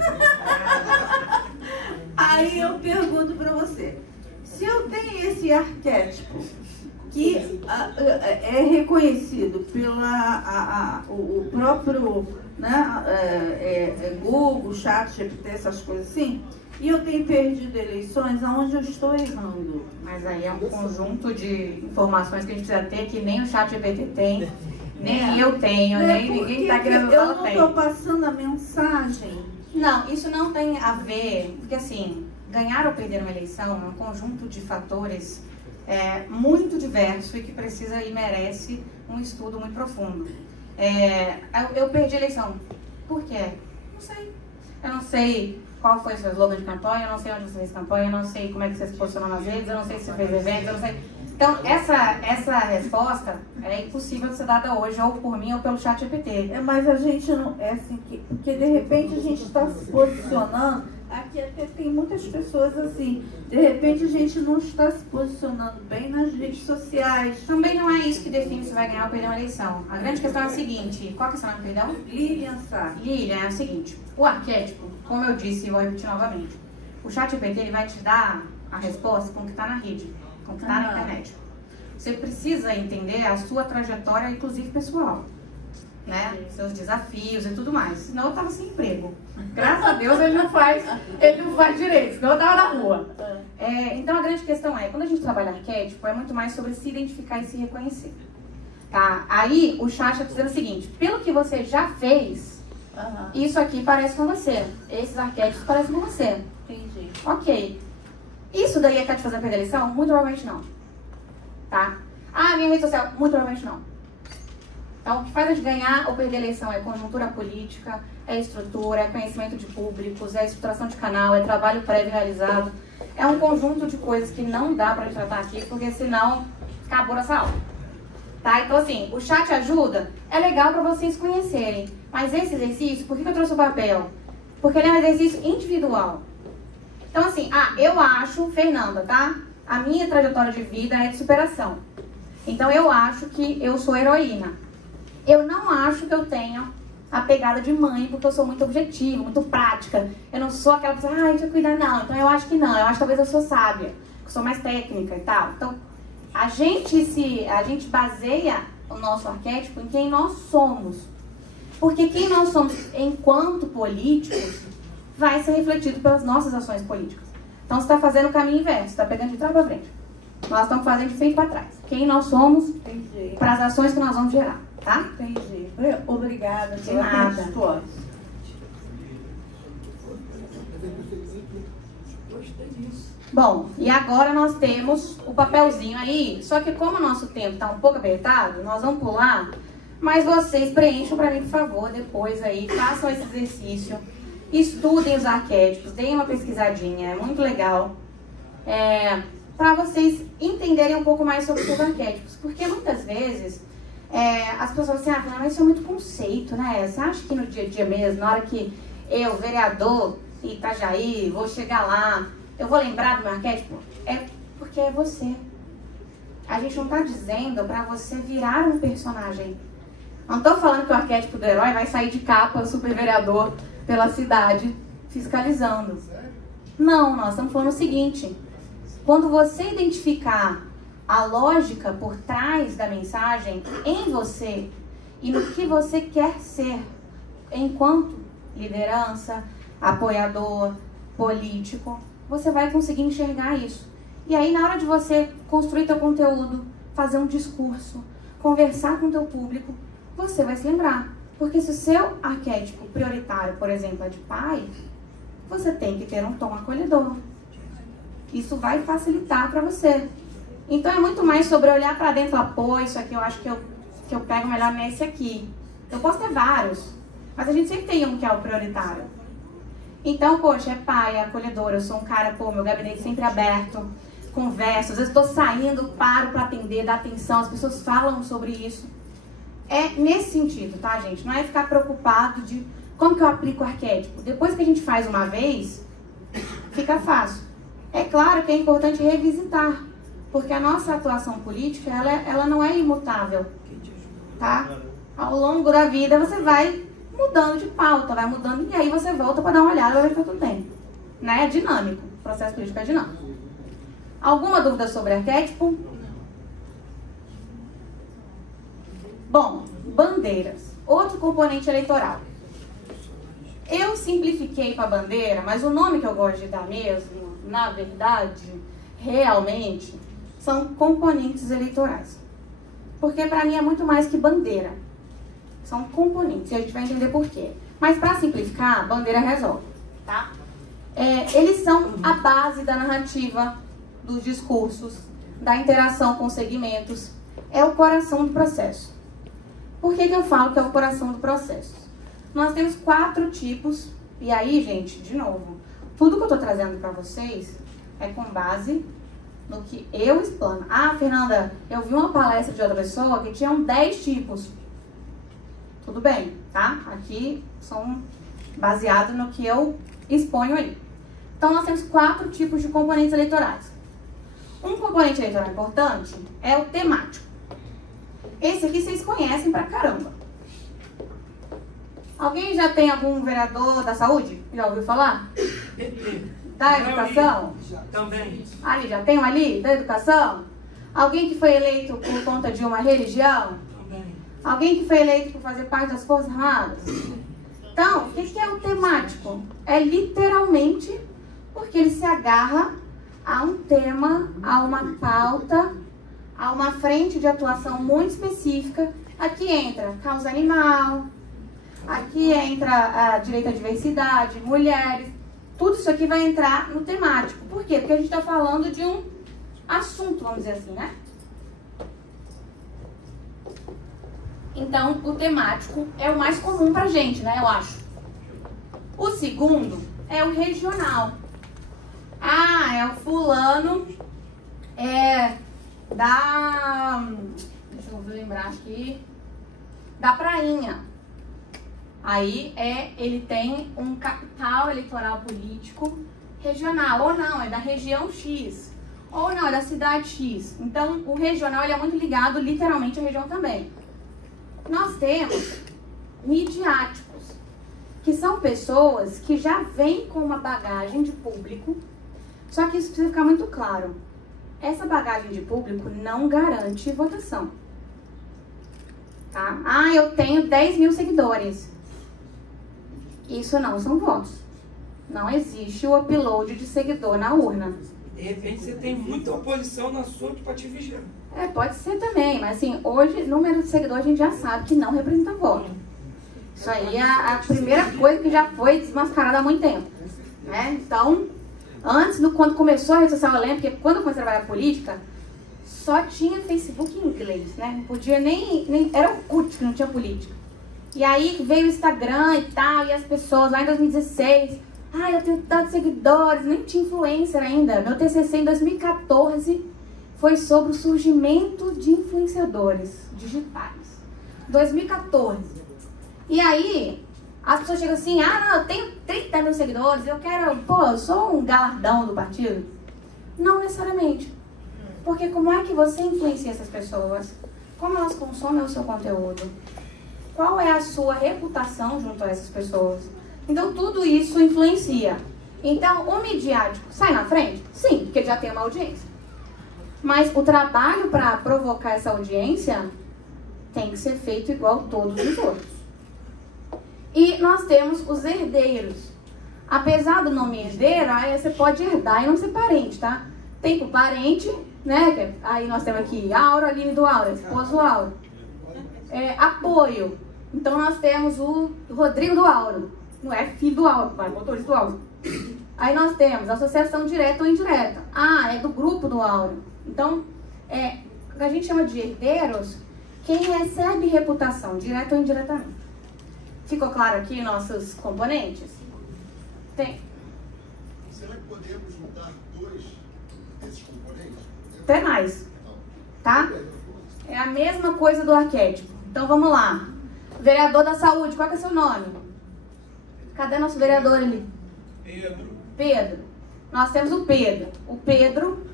Aí eu pergunto para você, se eu tenho esse arquétipo que é reconhecido pela o próprio, né, Google, chat GPT, essas coisas assim, e eu tenho perdido eleições, aonde eu estou errando? Mas aí é um conjunto de informações que a gente precisa ter que nem o chat GPT tem. Nem eu tenho, nem ninguém está querendo. Eu não estou passando a mensagem. Não, isso não tem a ver, porque assim, ganhar ou perder uma eleição é um conjunto de fatores muito diverso e que precisa e merece um estudo muito profundo. Eu perdi a eleição. Por quê? Não sei. Eu não sei qual foi o seu slogan de campanha, eu não sei onde você fez campanha, eu não sei como é que você se posicionou nas redes, eu não sei se você fez eventos, eu não sei. Então, essa resposta é impossível de ser dada hoje, ou por mim, ou pelo chat GPT. Mas a gente não... assim, porque de repente a gente está se posicionando, aqui até tem muitas pessoas assim, de repente a gente não está se posicionando bem nas redes sociais. Também não é isso que define se vai ganhar ou perder uma eleição. A grande questão é a seguinte, qual que é o seu nome, perdão? Lilian Sá. Lilian, é o seguinte, o arquétipo, como eu disse e vou repetir novamente, o chat GPT ele vai te dar a resposta com o que está na rede, com o que está na internet. Você precisa entender a sua trajetória, inclusive pessoal. né? Seus desafios e tudo mais. Senão eu tava sem emprego. Graças a Deus ele não faz direito, senão eu tava na rua. Então a grande questão é, quando a gente trabalha arquétipo, é muito mais sobre se identificar e se reconhecer. Tá? Aí o chat está dizendo o seguinte, pelo que você já fez, isso aqui parece com você. Esses arquétipos parecem com você. Entendi. Ok. Isso daí é que te fazer perder a eleição? Muito provavelmente não. Tá? Ah, minha rede social? Muito provavelmente não. Então, o que faz a gente ganhar ou perder a eleição é conjuntura política, é estrutura, é conhecimento de públicos, é estruturação de canal, é trabalho prévio realizado. É um conjunto de coisas que não dá pra gente tratar aqui, porque senão acabou nossa aula. Tá? Então, assim, o chat ajuda, é legal pra vocês conhecerem. Mas esse exercício, por que eu trouxe o papel? Porque ele é um exercício individual. Então, assim, eu acho, Fernanda, tá? A minha trajetória de vida é de superação. Então, eu acho que eu sou heroína. Eu não acho que eu tenha a pegada de mãe, porque eu sou muito objetiva, muito prática. Eu não sou aquela pessoa, deixa eu cuidar, não. Então, eu acho que não. Eu acho que talvez eu sou sábia, que eu sou mais técnica e tal. Então, a gente baseia o nosso arquétipo em quem nós somos. Porque quem nós somos enquanto políticos vai ser refletido pelas nossas ações políticas. Então, você está fazendo o caminho inverso, você está pegando de trás para frente. Nós estamos fazendo de frente para trás. Quem nós somos para as ações que nós vamos gerar, tá? Entendi. Obrigada de nada. Bom, e agora nós temos o papelzinho aí, só que como o nosso tempo está um pouco apertado, nós vamos pular, mas vocês preencham para mim, por favor, depois aí, façam esse exercício, estudem os arquétipos, deem uma pesquisadinha, é muito legal, para vocês entenderem um pouco mais sobre os seus arquétipos, porque muitas vezes as pessoas falam assim, mas isso é muito conceito, né? Você acha que no dia a dia mesmo, na hora que eu, vereador em Itajaí, vou chegar lá, eu vou lembrar do meu arquétipo? É porque é você. A gente não está dizendo para você virar um personagem. Não estou falando que o arquétipo do herói vai sair de capa super vereador pela cidade fiscalizando. Não, nós estamos falando o seguinte. Quando você identificar a lógica por trás da mensagem em você e no que você quer ser enquanto liderança, apoiador, político, você vai conseguir enxergar isso. E aí, na hora de você construir teu conteúdo, fazer um discurso, conversar com teu público, você vai se lembrar. Porque se o seu arquétipo prioritário, por exemplo, é de pai, você tem que ter um tom acolhedor. Isso vai facilitar para você. Então, é muito mais sobre olhar para dentro e falar, pô, isso aqui eu acho que eu pego melhor nesse aqui. Eu posso ter vários, mas a gente sempre tem um que é o prioritário. Então, poxa, é pai, é acolhedor, eu sou um cara, meu gabinete sempre aberto, converso, às vezes estou saindo, paro para atender, dar atenção, as pessoas falam sobre isso. É nesse sentido, tá, gente? Não é ficar preocupado de como que eu aplico o arquétipo. Depois que a gente faz uma vez, fica fácil. É claro que é importante revisitar, porque a nossa atuação política, ela não é imutável, tá? Ao longo da vida, você vai mudando de pauta, vai mudando, e aí você volta para dar uma olhada, vai ver que tá tudo bem. Né? É dinâmico, o processo político é dinâmico. Alguma dúvida sobre arquétipo? Bom, bandeiras. Outro componente eleitoral. Eu simplifiquei para bandeira, mas o nome que eu gosto de dar mesmo, na verdade, realmente, são componentes eleitorais. Porque para mim é muito mais que bandeira. São componentes, e a gente vai entender por quê. Mas para simplificar, bandeira resolve, tá? Eles são a base da narrativa, dos discursos, da interação com segmentos. É o coração do processo. Por que eu falo que é o coração do processo? Nós temos 4 tipos, e aí, gente, de novo, tudo que eu estou trazendo para vocês é com base no que eu explano. Ah, Fernanda, eu vi uma palestra de outra pessoa que tinham 10 tipos. Tudo bem, tá? Aqui são baseados no que eu exponho aí. Então, nós temos 4 tipos de componentes eleitorais. Um componente eleitoral importante é o temático. Esse aqui vocês conhecem pra caramba. Alguém já tem algum vereador da saúde? Já ouviu falar? Da educação? Também. Ali, já tem um ali? Da educação? Alguém que foi eleito por conta de uma religião? Também. Alguém que foi eleito por fazer parte das Forças Armadas? Então, o que é o temático? É literalmente porque ele se agarra a um tema, a uma pauta, a uma frente de atuação muito específica. Aqui entra causa animal, aqui entra a direito à diversidade, mulheres, tudo isso aqui vai entrar no temático. Por quê? Porque a gente está falando de um assunto, vamos dizer assim, né? Então, o temático é o mais comum pra gente, né, eu acho. O segundo é o regional. Ah, é o fulano deixa eu lembrar aqui, da prainha. Aí ele tem um capital eleitoral político regional, ou não, é da região X, ou não, é da cidade X. Então, o regional ele é muito ligado literalmente à região também. Nós temos midiáticos, que são pessoas que já vêm com uma bagagem de público, só que isso precisa ficar muito claro. Essa bagagem de público não garante votação. Tá? Ah, eu tenho 10 mil seguidores. Isso não são votos. Não existe o upload de seguidor na urna. De repente você tem muita oposição no assunto para te vigiar. Pode ser também, mas assim, hoje, número de seguidores a gente já sabe que não representa voto. Isso aí é a primeira coisa que já foi desmascarada há muito tempo. Né? Então, antes, quando começou a rede social, eu lembro que quando eu comecei a trabalhar política, só tinha Facebook em inglês, né? Não podia nem era o CUT que não tinha política. E aí veio o Instagram e tal, e as pessoas lá em 2016, eu tenho tantos seguidores, nem tinha influencer ainda. Meu TCC em 2014 foi sobre o surgimento de influenciadores digitais. 2014. E aí, as pessoas chegam assim, não, eu tenho 30 mil seguidores, eu sou um galardão do partido. Não necessariamente. Porque como é que você influencia essas pessoas? Como elas consomem o seu conteúdo? Qual é a sua reputação junto a essas pessoas? Então, tudo isso influencia. Então, o midiático sai na frente? Sim, porque ele já tem uma audiência. Mas o trabalho para provocar essa audiência tem que ser feito igual todos os outros. E nós temos os herdeiros. Apesar do nome herdeiro, aí você pode herdar e não ser parente, tá? Tem por parente, né? Aí nós temos aqui Aura, Aline do Aura, esposo do Aura. Apoio. Então nós temos o Rodrigo do Aura. Não é filho do Aura, mas motorista do Aura. Aí nós temos associação direta ou indireta. É do grupo do Aura. Então, o que a gente chama de herdeiros, quem recebe reputação, direta ou indiretamente. Ficou claro aqui nossos componentes? Tem. Será que podemos juntar dois desses componentes? Até mais. Tá? É a mesma coisa do arquétipo. Então vamos lá. Vereador da saúde, qual que é seu nome? Cadê nosso vereador ali? Pedro. Nós temos o Pedro. O Pedro,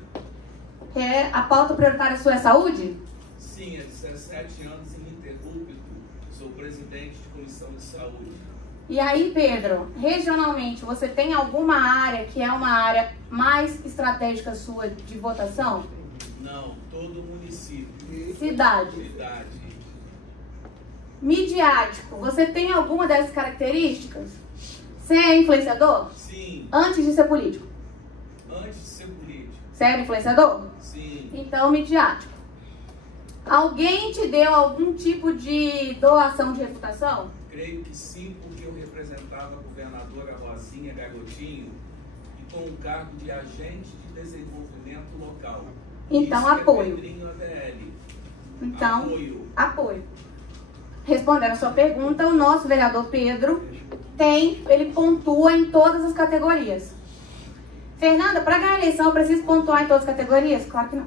a pauta prioritária sua é saúde? Sim, há 17 anos ininterrupto. Sou presidente de comissão de saúde. E aí, Pedro, regionalmente, você tem alguma área que é uma área mais estratégica sua de votação? Não, todo município. Cidade. Midiático, você tem alguma dessas características? Você é influenciador? Sim. Antes de ser político? Antes de ser político. Você era influenciador? Sim. Então, midiático. Alguém te deu algum tipo de doação de reputação? Creio que sim, porque eu representava a governadora Rosinha Garotinho e com o cargo de agente de desenvolvimento local. Então, isso apoio. É Pedrinho ADL. Então, apoio. Respondendo a sua pergunta, o nosso vereador Pedro ele pontua em todas as categorias. Fernanda, para ganhar a eleição eu preciso pontuar em todas as categorias? Claro que não.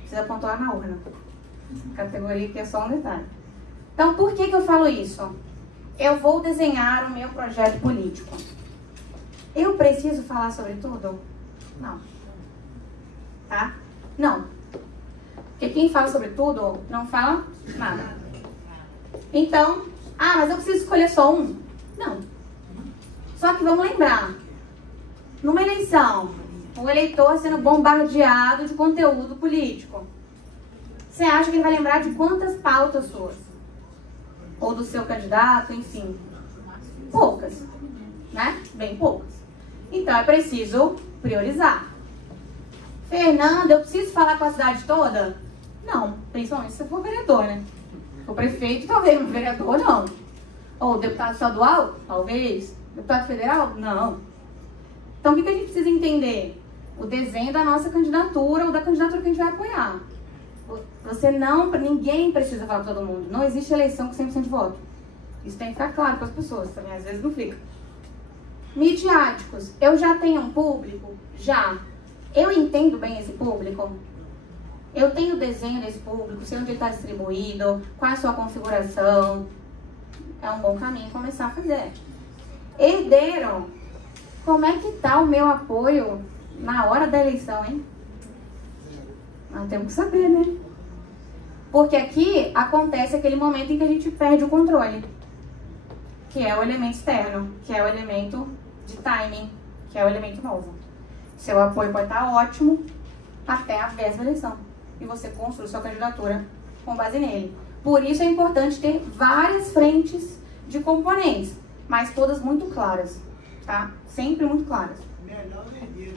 Precisa pontuar na urna. Categoria que é só um detalhe. Então, por que eu falo isso? Eu vou desenhar o meu projeto político. Eu preciso falar sobre tudo? Não. Tá? Não. Porque quem fala sobre tudo não fala nada. Então, mas eu preciso escolher só um? Não. Só que vamos lembrar, numa eleição, o eleitor sendo bombardeado de conteúdo político, você acha que ele vai lembrar de quantas pautas suas? ou do seu candidato, enfim. Poucas, né? Bem poucas. Então é preciso priorizar. Fernanda, eu preciso falar com a cidade toda? Não, principalmente se você for vereador, né? O prefeito, talvez, o vereador, não. Ou deputado estadual? Talvez. Deputado federal? Não. Então, o que a gente precisa entender? O desenho da nossa candidatura ou da candidatura que a gente vai apoiar. Ninguém precisa falar para todo mundo. Não existe eleição com 100% de voto. Isso tem que ficar claro para as pessoas, também às vezes não fica. Midiáticos. Eu já tenho um público? Já. Eu entendo bem esse público? Eu tenho desenho desse público, sei onde ele está distribuído, qual é a sua configuração. É um bom caminho começar a fazer. Herdeiro. Como é que está o meu apoio na hora da eleição, hein? Nós temos que saber, né? Porque aqui acontece aquele momento em que a gente perde o controle, que é o elemento externo, que é o elemento de timing, que é o elemento novo. Seu apoio pode estar ótimo até a véspera da eleição. E você construi sua candidatura com base nele. Por isso é importante ter várias frentes de componentes, mas todas muito claras, tá? Sempre muito claras. Melhor o herdeiro.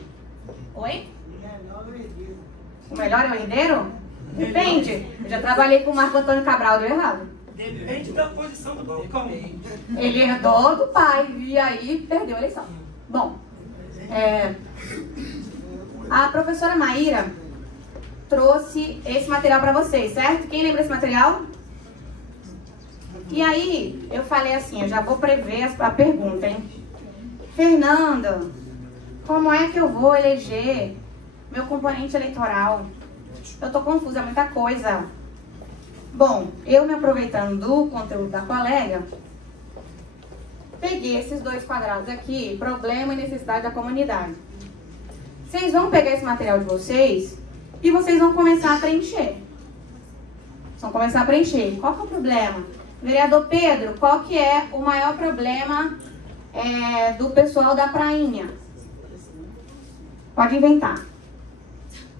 Oi? Melhor o herdeiro. O melhor é o herdeiro? Depende. Eu já trabalhei com o Marco Antônio Cabral, deu errado. Depende da posição do balcão. Ele herdou do pai e aí perdeu a eleição. Bom, a professora Maíra trouxe esse material para vocês, certo? Quem lembra desse material? E aí, eu falei assim, eu já vou prever a pergunta, hein? Fernanda, como é que eu vou eleger meu componente eleitoral? Eu tô confusa, é muita coisa. Bom, eu me aproveitando do conteúdo da colega, peguei esses dois quadrados aqui, problema e necessidade da comunidade. Vocês vão pegar esse material de vocês e vocês vão começar a preencher. Vão começar a preencher. Qual que é o problema? Vereador Pedro, qual que é o maior problema do pessoal da prainha? Pode inventar.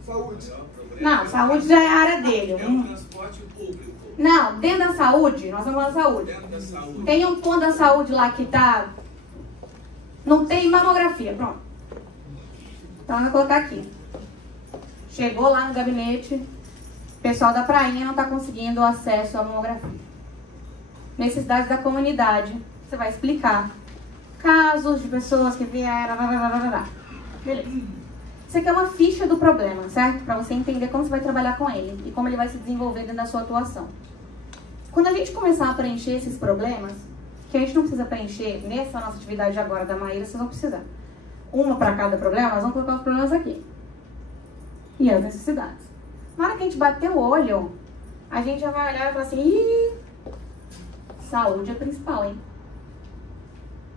Saúde. Não, saúde já é a área dele. É o transporte público. Não, dentro da saúde, nós vamos falar da saúde. Dentro da saúde. Tem um ponto da saúde lá que tá... Não tem mamografia, pronto. Então, eu vou colocar aqui. Chegou lá no gabinete, o pessoal da prainha não está conseguindo acesso à mamografia. Necessidades da comunidade. Você vai explicar. Casos de pessoas que vieram... Beleza. Isso aqui é uma ficha do problema, certo? Para você entender como você vai trabalhar com ele e como ele vai se desenvolver dentro da sua atuação. Quando a gente começar a preencher esses problemas, que a gente não precisa preencher nessa nossa atividade agora da Maíra, vocês vão precisar. Uma para cada problema, nós vamos colocar os problemas aqui. E as necessidades. Na hora que a gente bater o olho, a gente já vai olhar e falar assim, ih, saúde é principal, hein?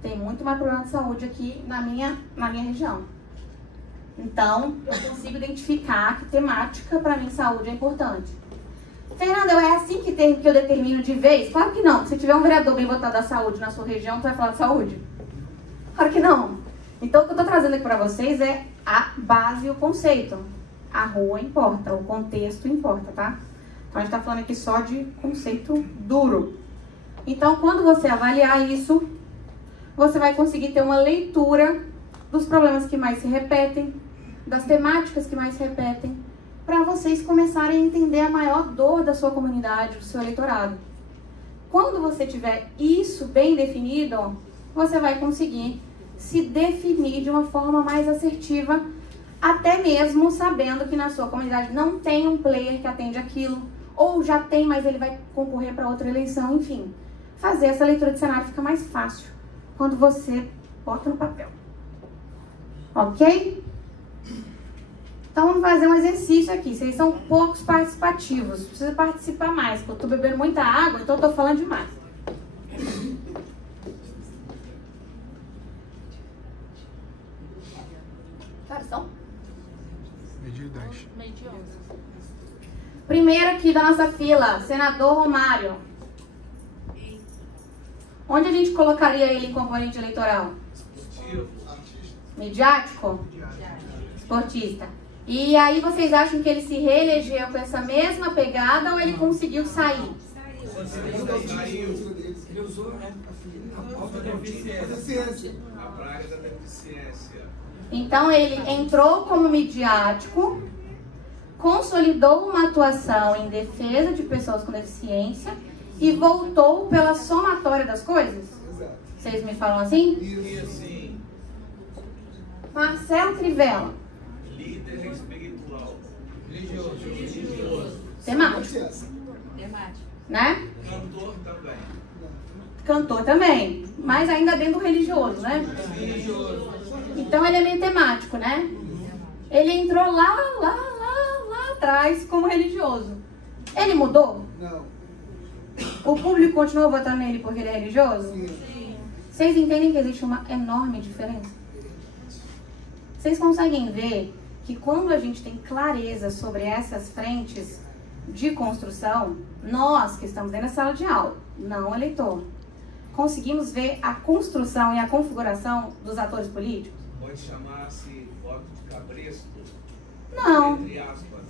Tem muito mais problema de saúde aqui na minha região. Então, eu consigo identificar que temática para mim saúde é importante. Fernanda, é assim que eu determino de vez? Claro que não. Se tiver um vereador bem votado da saúde na sua região, tu vai falar de saúde? Claro que não. Então, o que eu estou trazendo aqui para vocês é a base e o conceito. A rua importa, o contexto importa, tá? Então, a gente está falando aqui só de conceito duro. Então, quando você avaliar isso, você vai conseguir ter uma leitura dos problemas que mais se repetem, das temáticas que mais se repetem, para vocês começarem a entender a maior dor da sua comunidade, do seu eleitorado. Quando você tiver isso bem definido, você vai conseguir se definir de uma forma mais assertiva, até mesmo sabendo que na sua comunidade não tem um player que atende aquilo, ou já tem, mas ele vai concorrer para outra eleição, enfim. Fazer essa leitura de cenário fica mais fácil quando você bota no papel. Ok? Então vamos fazer um exercício aqui. Vocês são poucos participativos. Precisa participar mais, porque eu estou bebendo muita água, então eu estou falando demais. Que horas são? 12:10. Primeiro aqui da nossa fila, senador Romário. Onde a gente colocaria ele em componente eleitoral? Midiático? Esportista. E aí vocês acham que ele se reelegeu com essa mesma pegada ou ele conseguiu sair? Ele usou, né? A pauta da deficiência. A praga da deficiência. Então ele entrou como midiático, consolidou uma atuação em defesa de pessoas com deficiência e voltou pela somatória das coisas? Vocês me falam assim? E assim, Marcelo Crivella. líder espiritual. Religioso. Temático. Né? Cantor também. Cantor também. Mas ainda dentro do religioso, né? Então ele é meio temático, né? Ele entrou lá atrás como religioso. Ele mudou? Não. O público continuou votando nele porque ele é religioso? Sim. Vocês entendem que existe uma enorme diferença? Vocês conseguem ver que quando a gente tem clareza sobre essas frentes de construção, nós que estamos dentro da sala de aula, não o eleitor, conseguimos ver a construção e a configuração dos atores políticos? Pode chamar-se voto de cabresto? Não. Entre aspas.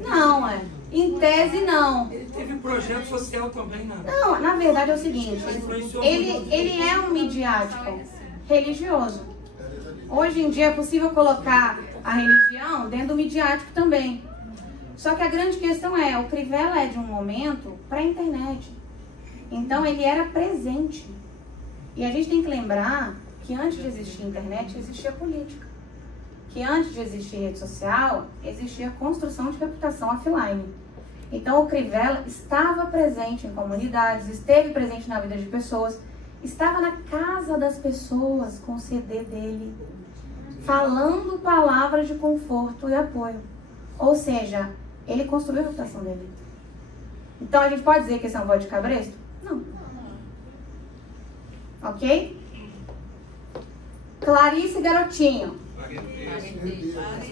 Não, é. Em tese, não. Ele teve projeto social também, né? Não, na verdade é o seguinte, ele é um midiático religioso. Hoje em dia é possível colocar a religião dentro do midiático também. Só que a grande questão é, o Crivella é de um momento para a internet. Então ele era presente. E a gente tem que lembrar que antes de existir internet, existia política. Que antes de existir rede social, existia construção de reputação offline. Então o Crivella estava presente em comunidades, esteve presente na vida de pessoas, estava na casa das pessoas com o CD dele, falando palavras de conforto e apoio. Ou seja, ele construiu a reputação dele. Então a gente pode dizer que esse é um voto de cabresto? Não. Ok? Clarice Garotinho.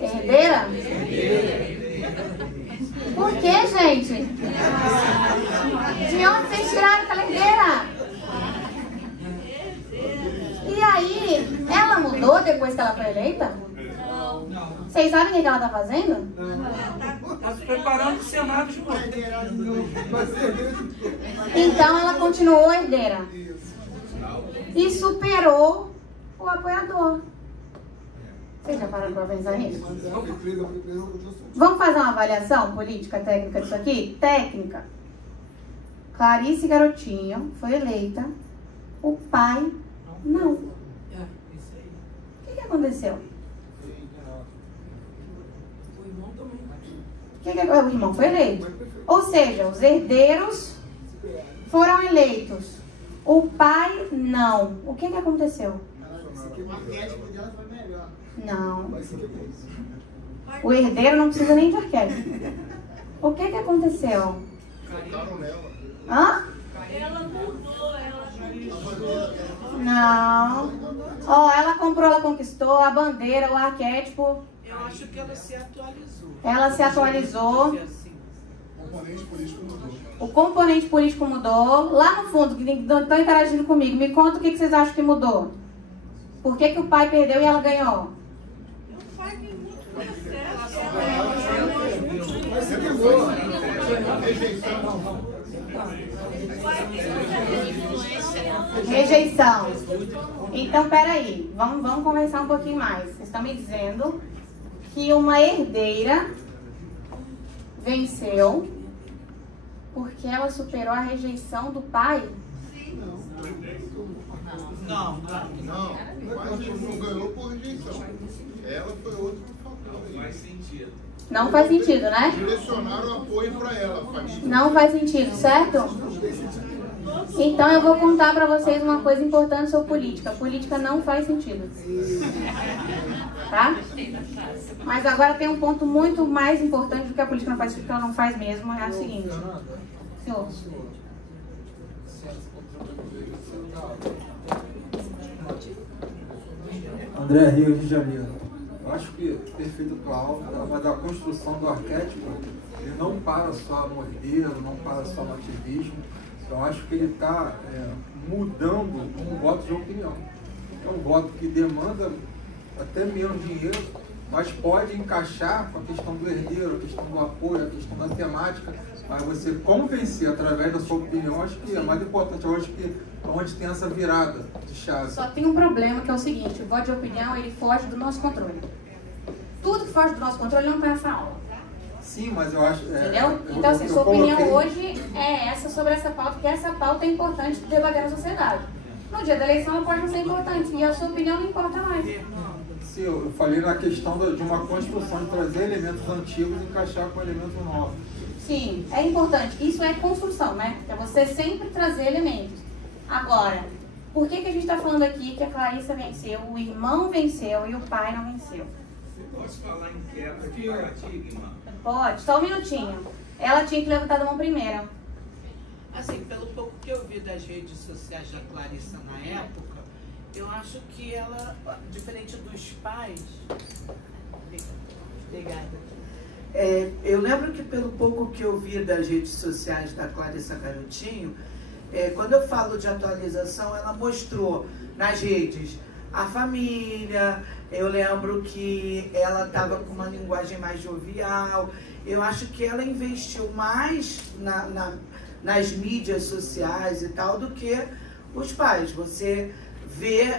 Herdeira? Por que, gente? De onde vocês tiraram aquela herdeira? E aí, ela mudou depois que ela foi eleita? Vocês sabem o que ela está fazendo? Está se preparando para o Senado de novo. Então ela continuou herdeira. E superou o apoiador. Vocês já pararam para pensar nisso? Vamos fazer uma avaliação política, técnica disso aqui? Técnica. Clarice Garotinho foi eleita. O pai, não. O que aconteceu? O irmão foi eleito. Ou seja, os herdeiros foram eleitos. O pai, não. O que aconteceu? Não. O herdeiro não precisa nem de arquétipo. O que aconteceu? Hã? Ela mudou, Não. Ó, ela comprou, ela conquistou a bandeira, o arquétipo. Eu acho que ela se atualizou. Ela se atualizou. O componente político mudou. O componente político mudou. Lá no fundo, que estão interagindo comigo, me conta o que vocês acham que mudou. Por que o pai perdeu e ela ganhou? O pai tem muito processo. Mas você mudou. Rejeição. Então, peraí. Vamos conversar um pouquinho mais. Vocês estão me dizendo que uma herdeira venceu porque ela superou a rejeição do pai? Não, mas não ganhou por rejeição. Ela foi outra que faltou. Não faz sentido. Não faz sentido, né? Direcionaram apoio para ela, família. Não faz sentido, certo? Então eu vou contar pra vocês uma coisa importante sobre política. Política não faz sentido. Tá? Mas agora tem um ponto muito mais importante do que a política não faz sentido, que ela não faz mesmo. É o seguinte. Senhor. André, Rio de Janeiro. Eu acho que perfeito tua aula, mas a construção do arquétipo, ele não para só no herdeiro, não para só no ativismo. Eu acho que ele está mudando um voto de opinião. É um voto que demanda até menos dinheiro, mas pode encaixar com a questão do herdeiro, a questão do apoio, a questão da temática, mas você convencer através da sua opinião, acho que é mais importante. Eu acho que onde tem essa virada de chave. Só tem um problema, que é o seguinte: o voto de opinião, ele foge do nosso controle. Tudo que foge do nosso controle não vai essa aula. Sim, mas eu acho... Entendeu? Então, assim, sua opinião hoje é essa sobre essa pauta, porque essa pauta é importante de debater na sociedade. No dia da eleição, ela pode não ser importante, e a sua opinião não importa mais. Sim, eu falei na questão de uma construção, de trazer elementos antigos e encaixar com elementos novos. Sim, é importante. Isso é construção, né? É você sempre trazer elementos. Agora, por que a gente está falando aqui que a Clarissa venceu, o irmão venceu e o pai não venceu? Posso falar em quebra de paradigma? Pode, só um minutinho. Ela tinha que levantar a mão primeiro. Assim, pelo pouco que eu vi das redes sociais da Clarissa na época, eu acho que ela, diferente dos pais... Obrigada. Eu lembro que pelo pouco que eu vi das redes sociais da Clarissa Garotinho, quando eu falo de atualização, ela mostrou nas redes a família. Eu lembro que ela estava com uma linguagem mais jovial. Eu acho que ela investiu mais nas mídias sociais e tal do que os pais. Você vê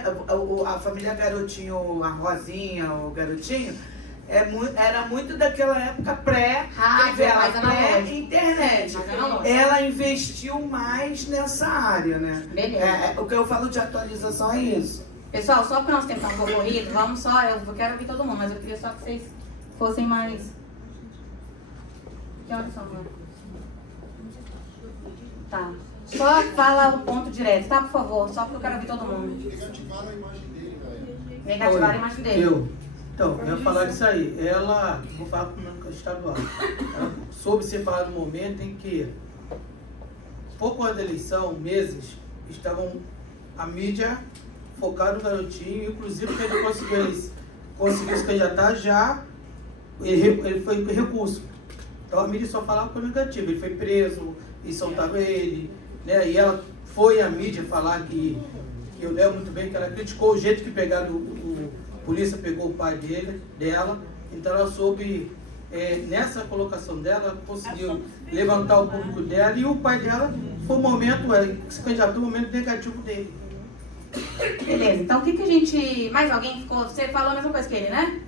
a família Garotinho, a Rosinha, o Garotinho, era muito daquela época pré-internet. Ela investiu mais nessa área, né? O que eu falo de atualização é isso. Pessoal, só para nós tentar um pouco corrido, vamos só, eu quero ouvir todo mundo, mas eu queria só que vocês fossem mais... Que horas são agora? Tá. Só fala o ponto direto, tá? Por favor, só porque eu quero ouvir todo mundo. Negativaram a imagem dele, velho. Negativaram a imagem dele. Então, eu ia falar disso aí. Ela, vou falar com o estadual, ela soube separar no momento em que, pouco antes da eleição, meses, estavam a mídia focada no Garotinho, inclusive que ele conseguiu se candidatar já, ele foi recurso. Então a mídia só falava por negativo, ele foi preso, e soltaram ele, né? E ela foi à mídia falar que eu lembro muito bem que ela criticou o jeito que pegaram a polícia pegou o pai dela, então ela soube, nessa colocação dela, conseguiu levantar o público dela, e o pai dela foi o momento, que se candidatou, o momento negativo dele. Beleza, então o que a gente... Mais alguém ficou... Você falou a mesma coisa que ele, né?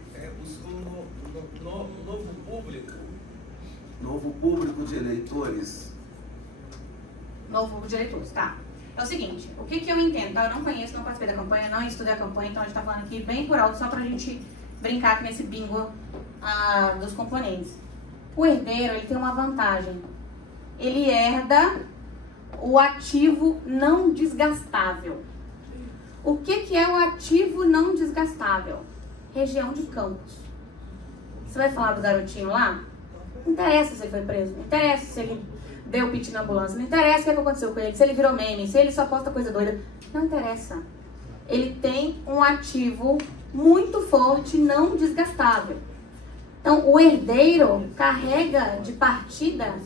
O novo público. Novo público de eleitores. Novo público de eleitores, tá. É o seguinte, o que eu entendo, tá? Eu não conheço, não participei da campanha, não estudei a campanha, então a gente tá falando aqui bem por alto, só pra gente brincar aqui nesse bingo dos componentes. O herdeiro, ele tem uma vantagem. Ele herda o ativo não desgastável. O que é o ativo não desgastável? Região de campos. Você vai falar do Garotinho lá? Não interessa se ele foi preso, não interessa se ele deu piti na ambulância, não interessa o que aconteceu com ele, se ele virou meme, se ele só posta coisa doida, não interessa. Ele tem um ativo muito forte, não desgastável. Então, o herdeiro carrega de partida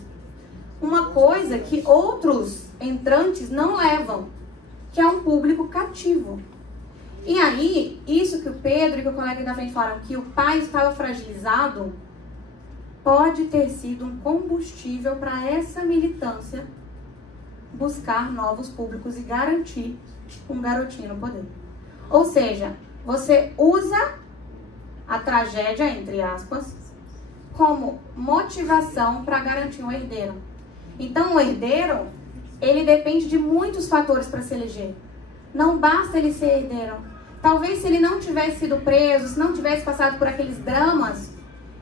uma coisa que outros entrantes não levam, que é um público cativo. E aí, isso que o Pedro e que o colega da frente falaram, que o pai estava fragilizado, pode ter sido um combustível para essa militância buscar novos públicos e garantir um Garotinho no poder. Ou seja, você usa a tragédia, entre aspas, como motivação para garantir um herdeiro. Então, o herdeiro, ele depende de muitos fatores para se eleger. Não basta ele ser herdeiro. Talvez se ele não tivesse sido preso, se não tivesse passado por aqueles dramas,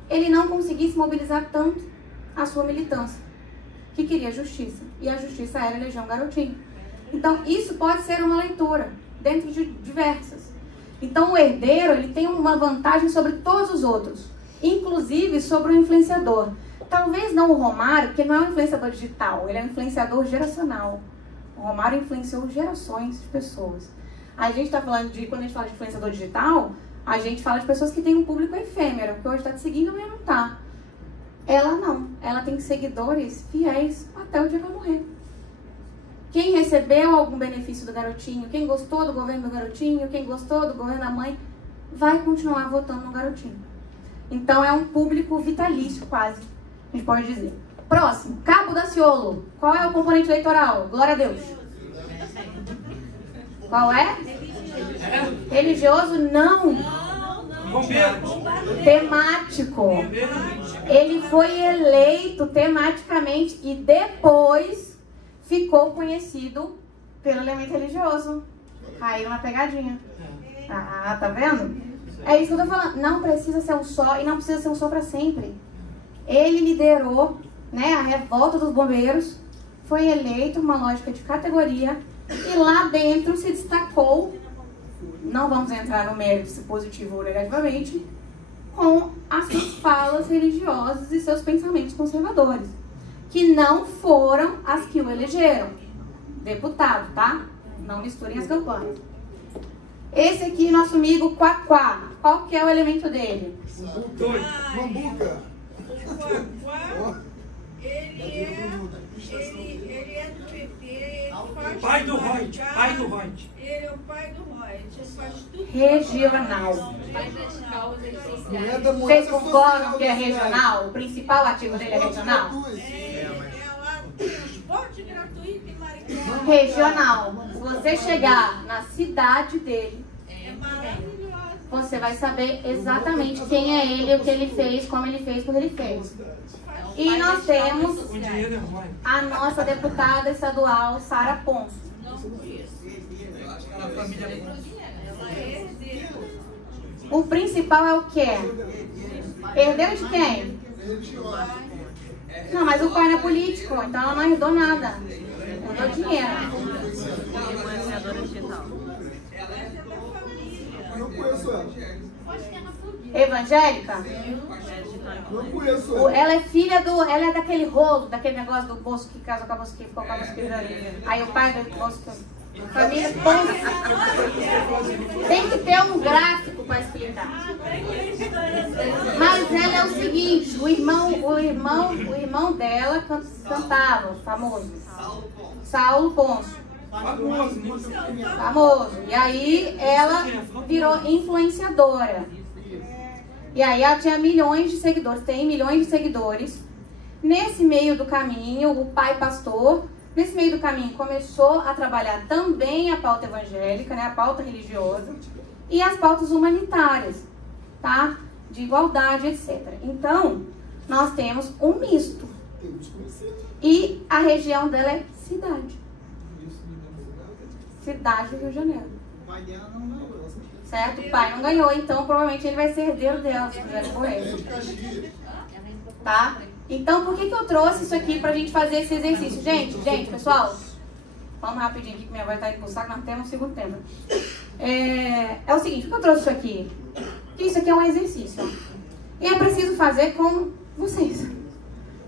ele não conseguisse mobilizar tanto a sua militância, que queria justiça. E a justiça era eleger um Garotinho. Então, isso pode ser uma leitura, dentro de diversas. Então, o herdeiro, ele tem uma vantagem sobre todos os outros, inclusive sobre o influenciador. Talvez não o Romário, porque não é um influenciador digital, ele é um influenciador geracional. O Romário influenciou gerações de pessoas. A gente está falando de, quando a gente fala de influenciador digital, a gente fala de pessoas que têm um público efêmero, que hoje está te seguindo, amanhã não está. Ela não. Ela tem seguidores fiéis até o dia que ela morrer. Quem recebeu algum benefício do Garotinho, quem gostou do governo do Garotinho, quem gostou do governo da mãe, vai continuar votando no Garotinho. Então é um público vitalício quase, a gente pode dizer. Próximo, Cabo Daciolo. Qual é o componente eleitoral? Glória a Deus. Qual é? Religioso? Não. Temático. Ele foi eleito tematicamente e depois ficou conhecido pelo elemento religioso. Caíram na pegadinha. Ah, tá vendo? É isso que eu tô falando. Não precisa ser um só e não precisa ser um só para sempre. Ele liderou, né, a revolta dos bombeiros, foi eleito uma lógica de categoria e lá dentro se destacou, não vamos entrar no mérito se positivo ou negativamente, com as suas falas religiosas e seus pensamentos conservadores, que não foram as que o elegeram. Deputado, tá? Não misturem as campanhas. Esse aqui, nosso amigo Quaquá. Qual que é o elemento dele? Mambuca. O Quaquá, ele é do PT, ele faz Pai do Reut, pai do Reut. Ele é o pai do Reut, ele faz tudo. Regional. Vocês concordam que é regional? O principal ativo dele é regional? Transporte gratuito em Maricó. Regional. Se você chegar na cidade dele, você vai saber exatamente quem é ele, o que ele fez, como ele fez, quando ele fez. E nós temos a nossa deputada estadual, Sara Ponço. O principal é o quê? Herdeu de quem? Não, mas o pai não é político, então ela não herdou nada. Herdou dinheiro. Não conheço ela. Evangélica? Não conheço ela. Ela é filha do... Ela é daquele rolo, daquele negócio do moço que casa com a moça que ficou com a moça que... Aí o pai do moço que... Família Ponço. Tem que ter um gráfico para explicar. Mas ela é o seguinte, o irmão dela cantava, famoso. Saulo Ponço. Famoso. E aí ela virou influenciadora. E aí ela tinha milhões de seguidores, tem milhões de seguidores. Nesse meio do caminho, o pai pastor, nesse meio do caminho, começou a trabalhar também a pauta evangélica, né, a pauta religiosa, e as pautas humanitárias, tá? De igualdade, etc. Então, nós temos um misto. E a região dela é cidade. Cidade do Rio de Janeiro. O pai dela não ganhou. Certo? O pai não ganhou, então provavelmente ele vai ser herdeiro dela, se quiser correr. Tá? Então, por que eu trouxe isso aqui pra gente fazer esse exercício? Gente, pessoal, vamos rapidinho aqui que minha voz tá indo pro saco, nós temos um segundo tempo. É o seguinte, por que eu trouxe isso aqui? Porque isso aqui é um exercício. E é preciso fazer com vocês.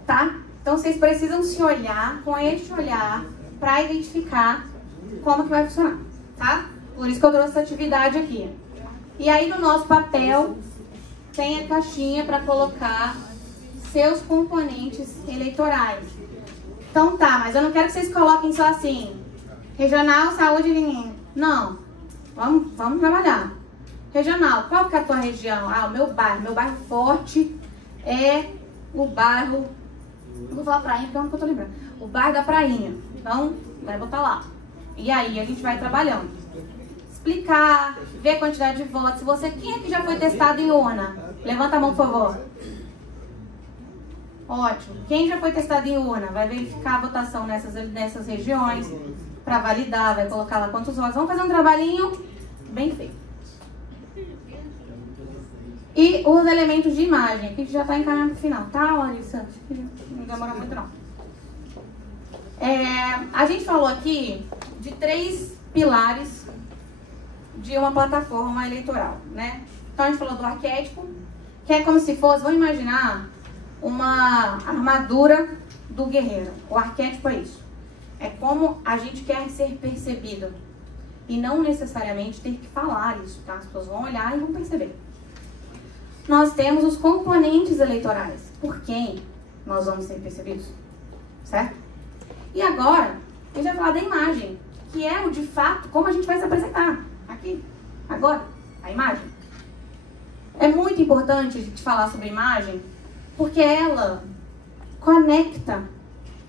Tá? Então, vocês precisam se olhar com este olhar pra identificar como que vai funcionar. Tá? Por isso que eu trouxe essa atividade aqui. E aí, no nosso papel, tem a caixinha para colocar seus componentes eleitorais. Então tá, mas eu não quero que vocês coloquem só assim, regional, saúde, ninguém. Não, vamos trabalhar. Regional, qual que é a tua região? Ah, o meu bairro forte é o bairro, não vou falar prainha porque eu não tô lembrando, o bairro da Prainha. Então, vai botar lá. E aí a gente vai trabalhando. Explicar, ver a quantidade de votos. Quem é que já foi testado em urna? Levanta a mão, por favor. Ótimo. Quem já foi testado em urna vai verificar a votação nessas regiões para validar, vai colocar lá quantos votos. Vamos fazer um trabalhinho bem feito. E os elementos de imagem, que a gente já está encaminhando para o final, tá, Larissa? Não demora muito não. A gente falou aqui de 3 pilares de uma plataforma eleitoral, né? Então a gente falou do arquétipo, que é como se fosse, vamos imaginar, uma armadura do guerreiro. O arquétipo é isso. É como a gente quer ser percebido. E não necessariamente ter que falar isso, tá? As pessoas vão olhar e vão perceber. Nós temos os componentes eleitorais. Por quem nós vamos ser percebidos? Certo? E agora, a gente vai falar da imagem, que é o de fato como a gente vai se apresentar. Aqui, agora, a imagem. é muito importante a gente falar sobre imagem, porque ela conecta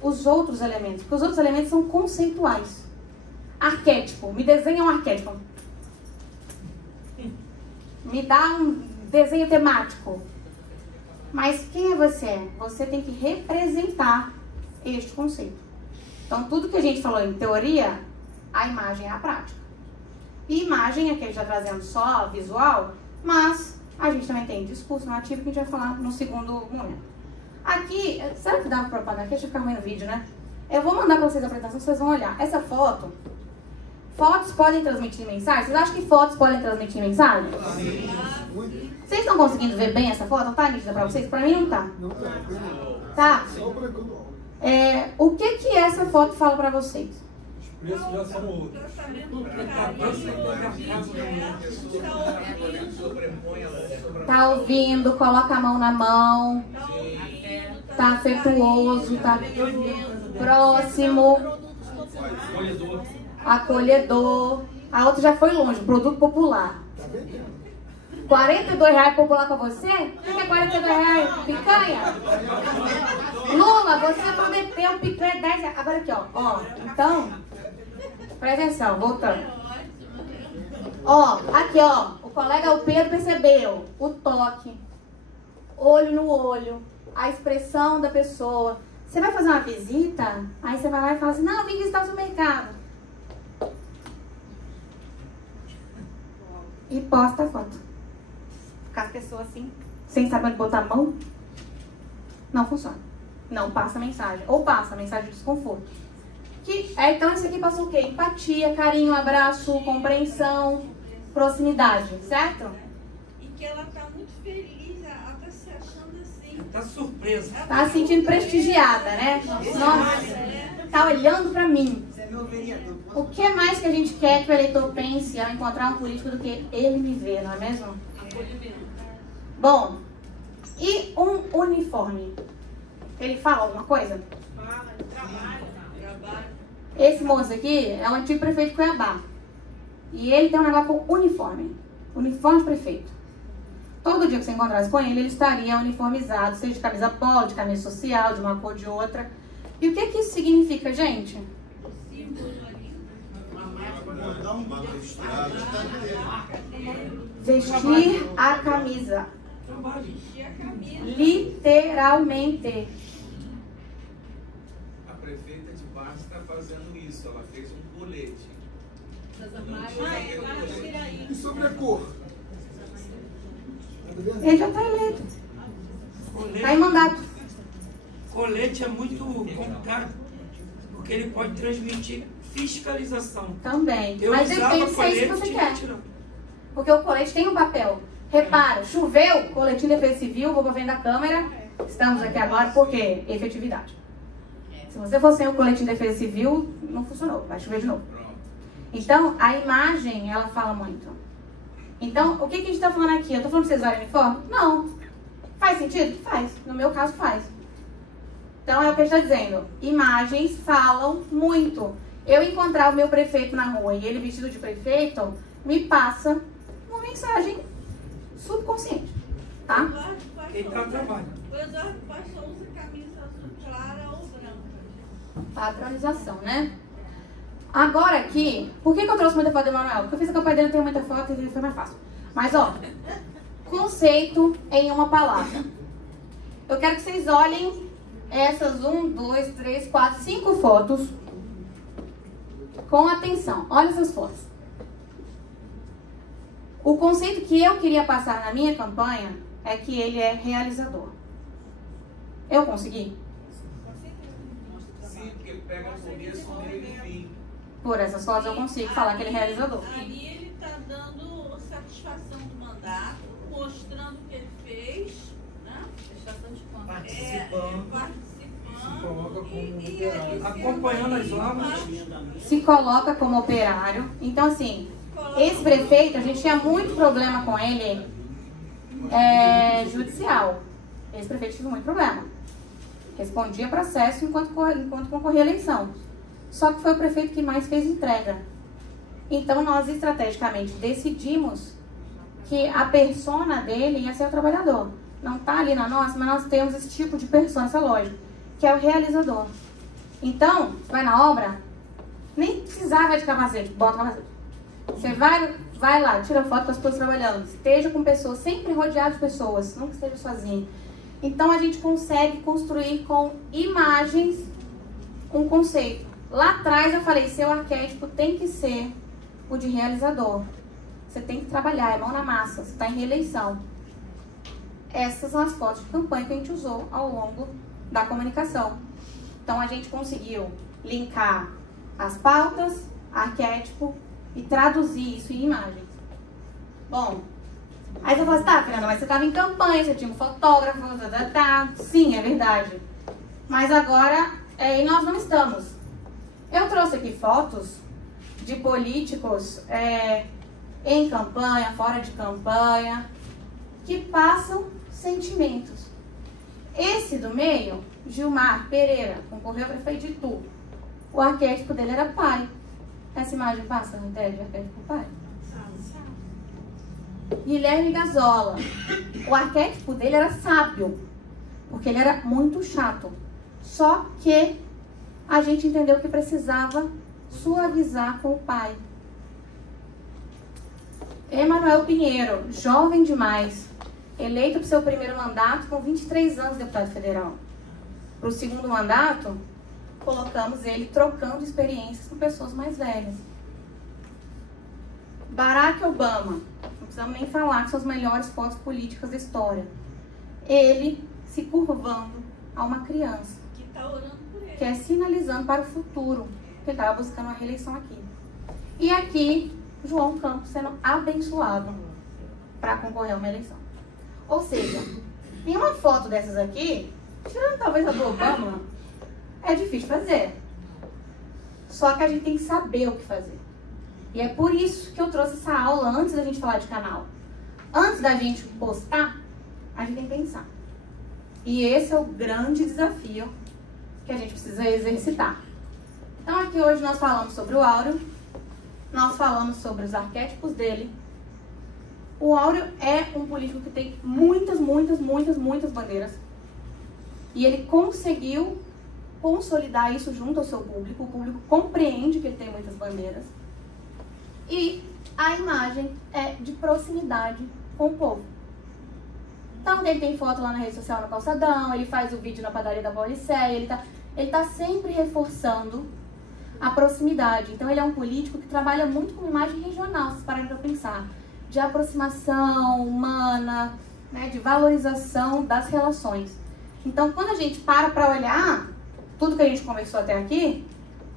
os outros elementos, porque os outros elementos são conceituais. Arquétipo, me desenha um arquétipo. Me dá um desenho temático. Mas quem é você? Você tem que representar este conceito. Então, tudo que a gente falou em teoria, a imagem é a prática. E imagem é que ele está trazendo só visual, mas a gente também tem discurso narrativo que a gente vai falar no segundo momento. Aqui, será que dá para propagar aqui? Deixa eu ficar ruim no vídeo, né? Eu vou mandar para vocês a apresentação, vocês vão olhar. Essa foto, fotos podem transmitir mensagem? Vocês acham que fotos podem transmitir mensagem? Sim. Vocês estão conseguindo ver bem essa foto? Tá nítida para vocês? Para mim não tá. Tá? O que essa foto fala para vocês? Os preços já são outros. Tá ouvindo, coloca a mão na mão. Tá afetuoso, tá próximo. Acolhedor. A outra já foi longe, produto popular. R$42 popular pra você? O que é R$42? Picanha? Lula, você prometeu picanha R$10. Agora aqui, ó. Então, presta atenção, voltando. Aqui, o colega, o Pedro, percebeu o toque, olho no olho, a expressão da pessoa. Você vai fazer uma visita, aí você vai lá e fala assim, não, eu vim visitar o supermercado. E posta a foto. Ficar as pessoas assim, sem saber onde botar a mão, não funciona. Não passa mensagem. Ou passa mensagem de desconforto. Então, isso aqui passou o quê? Empatia, carinho, abraço, compreensão, proximidade, certo? E que ela tá muito feliz, ela tá se achando assim. Tá surpresa. Tá se sentindo prestigiada, né? Nossa, tá olhando pra mim. O que mais que a gente quer que o eleitor pense ao encontrar um político do que ele me vê, não é mesmo? Bom, e um uniforme? Ele fala alguma coisa? Fala, trabalho. Esse moço aqui é o antigo prefeito de Cuiabá. E ele tem um negócio com uniforme. Uniforme de prefeito. Todo dia que você encontrasse com ele, ele estaria uniformizado, seja de camisa polo, de camisa social, de uma cor ou de outra. E o que isso significa, gente? Vestir a camisa. Literalmente. A prefeita de Barra está fazendo isso. Ela fez um colete. E sobre a cor? Ele já está eleito. Está em mandato. Colete é muito complicado, porque ele pode transmitir fiscalização. Também. Mas depende se é isso que você quer. Porque o colete tem um papel. Repara, choveu, coletinho de defesa civil, vou para frente da câmera. Estamos aqui agora, por quê? Efetividade. Se você for sem o coletinho de defesa civil, não funcionou, vai chover de novo. Então, a imagem, ela fala muito. Então, o que a gente está falando aqui? Eu estou falando para vocês usarem uniforme? Não. Faz sentido? Faz. No meu caso, faz. Então, é o que a gente está dizendo. Imagens falam muito. Eu encontrar o meu prefeito na rua e ele vestido de prefeito, me passa uma mensagem subconsciente. Tá? Quem está trabalhando. O Eduardo Paz só usa camisa azul clara ou branca. Padronização, né? Agora aqui, por que eu trouxe muita foto do Emanuel? Porque eu fiz a campanha dele, tenho muita foto e foi mais fácil. Mas, conceito em uma palavra. Eu quero que vocês olhem essas 1, 2, 3, 4, 5 fotos com atenção. Olha essas fotos. O conceito que eu queria passar na minha campanha é que ele é realizador. Eu consegui? Sim, porque pega o começo, meio e fim. Por essas fotos eu consigo falar que ele é realizador. Ali ele está dando satisfação do mandato, mostrando o que ele fez, né? Participando. Se coloca como operário. Acompanhando as obras. Se coloca como operário. Então, assim, esse prefeito, a gente tinha muito problema com ele judicial. Esse prefeito tive muito problema. Respondia processo enquanto concorria à eleição. Só que foi o prefeito que mais fez entrega. Então, nós estrategicamente decidimos que a persona dele ia ser o trabalhador. Não está ali na nossa, mas nós temos esse tipo de persona, essa lógica, que é o realizador. Então, vai na obra, nem precisava de capacete, bota capacete. Você vai lá, tira foto com as pessoas trabalhando, esteja com pessoas, sempre rodeado de pessoas, nunca esteja sozinho. Então a gente consegue construir com imagens um conceito. Lá atrás eu falei, seu arquétipo tem que ser o de realizador. Você tem que trabalhar, é mão na massa, você está em reeleição. Essas são as fotos de campanha que a gente usou ao longo da comunicação. Então a gente conseguiu linkar as pautas, arquétipo e traduzir isso em imagens. Bom, aí você fala assim, tá, Fernanda, mas você estava em campanha, você tinha um fotógrafo, Sim, é verdade. Mas agora, e nós não estamos. Eu trouxe aqui fotos de políticos em campanha, fora de campanha, que passam sentimentos. Esse do meio, Gilmar Pereira, concorreu a prefeito de Itu. O arquétipo dele era pai. Essa imagem passa na ideia de arquétipo pai? Guilherme Gazola. O arquétipo dele era sábio, porque ele era muito chato. Só que a gente entendeu que precisava suavizar com o pai. Emanuel Pinheiro, jovem demais, eleito para o seu primeiro mandato com 23 anos, deputado federal. Para o segundo mandato, colocamos ele trocando experiências com pessoas mais velhas. Barack Obama, não precisamos nem falar que são as melhores fotos políticas da história. Ele se curvando a uma criança, Que está orando por ele. que é sinalizando para o futuro, que ele estava buscando uma reeleição aqui. E aqui, João Campos sendo abençoado para concorrer a uma eleição. Ou seja, nenhuma foto dessas aqui, tirando talvez a do Obama, é difícil fazer. Só que a gente tem que saber o que fazer. E é por isso que eu trouxe essa aula antes da gente falar de canal. Antes da gente postar, a gente tem que pensar. E esse é o grande desafio que a gente precisa exercitar. Então aqui hoje nós falamos sobre o Áureo, nós falamos sobre os arquétipos dele. O Áureo é um político que tem muitas bandeiras. E ele conseguiu consolidar isso junto ao seu público. O público compreende que ele tem muitas bandeiras. E a imagem é de proximidade com o povo. Então ele tem foto lá na rede social no calçadão, ele faz o vídeo na padaria da Paulicéia, ele tá sempre reforçando a proximidade. Então ele é um político que trabalha muito com imagem regional, se pararem para pensar. De aproximação humana, né, de valorização das relações. Então quando a gente para olhar tudo que a gente conversou até aqui,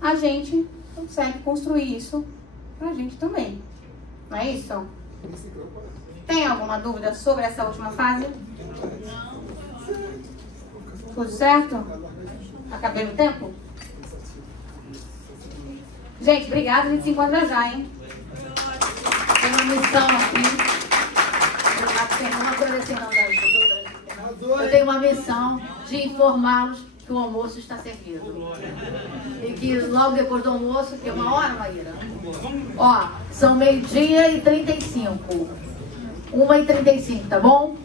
a gente consegue construir isso pra gente também. Não é isso? Tem alguma dúvida sobre essa última fase? Tudo certo? Acabei no tempo? Gente, obrigada. A gente se encontra já, hein? Tem uma missão aqui. Obrigada, não agradecer não, eu tenho uma missão de informá-los que o almoço está servido. E que logo depois do almoço, que é 1h, Maíra? Ó, são 12h35. 1h35, tá bom?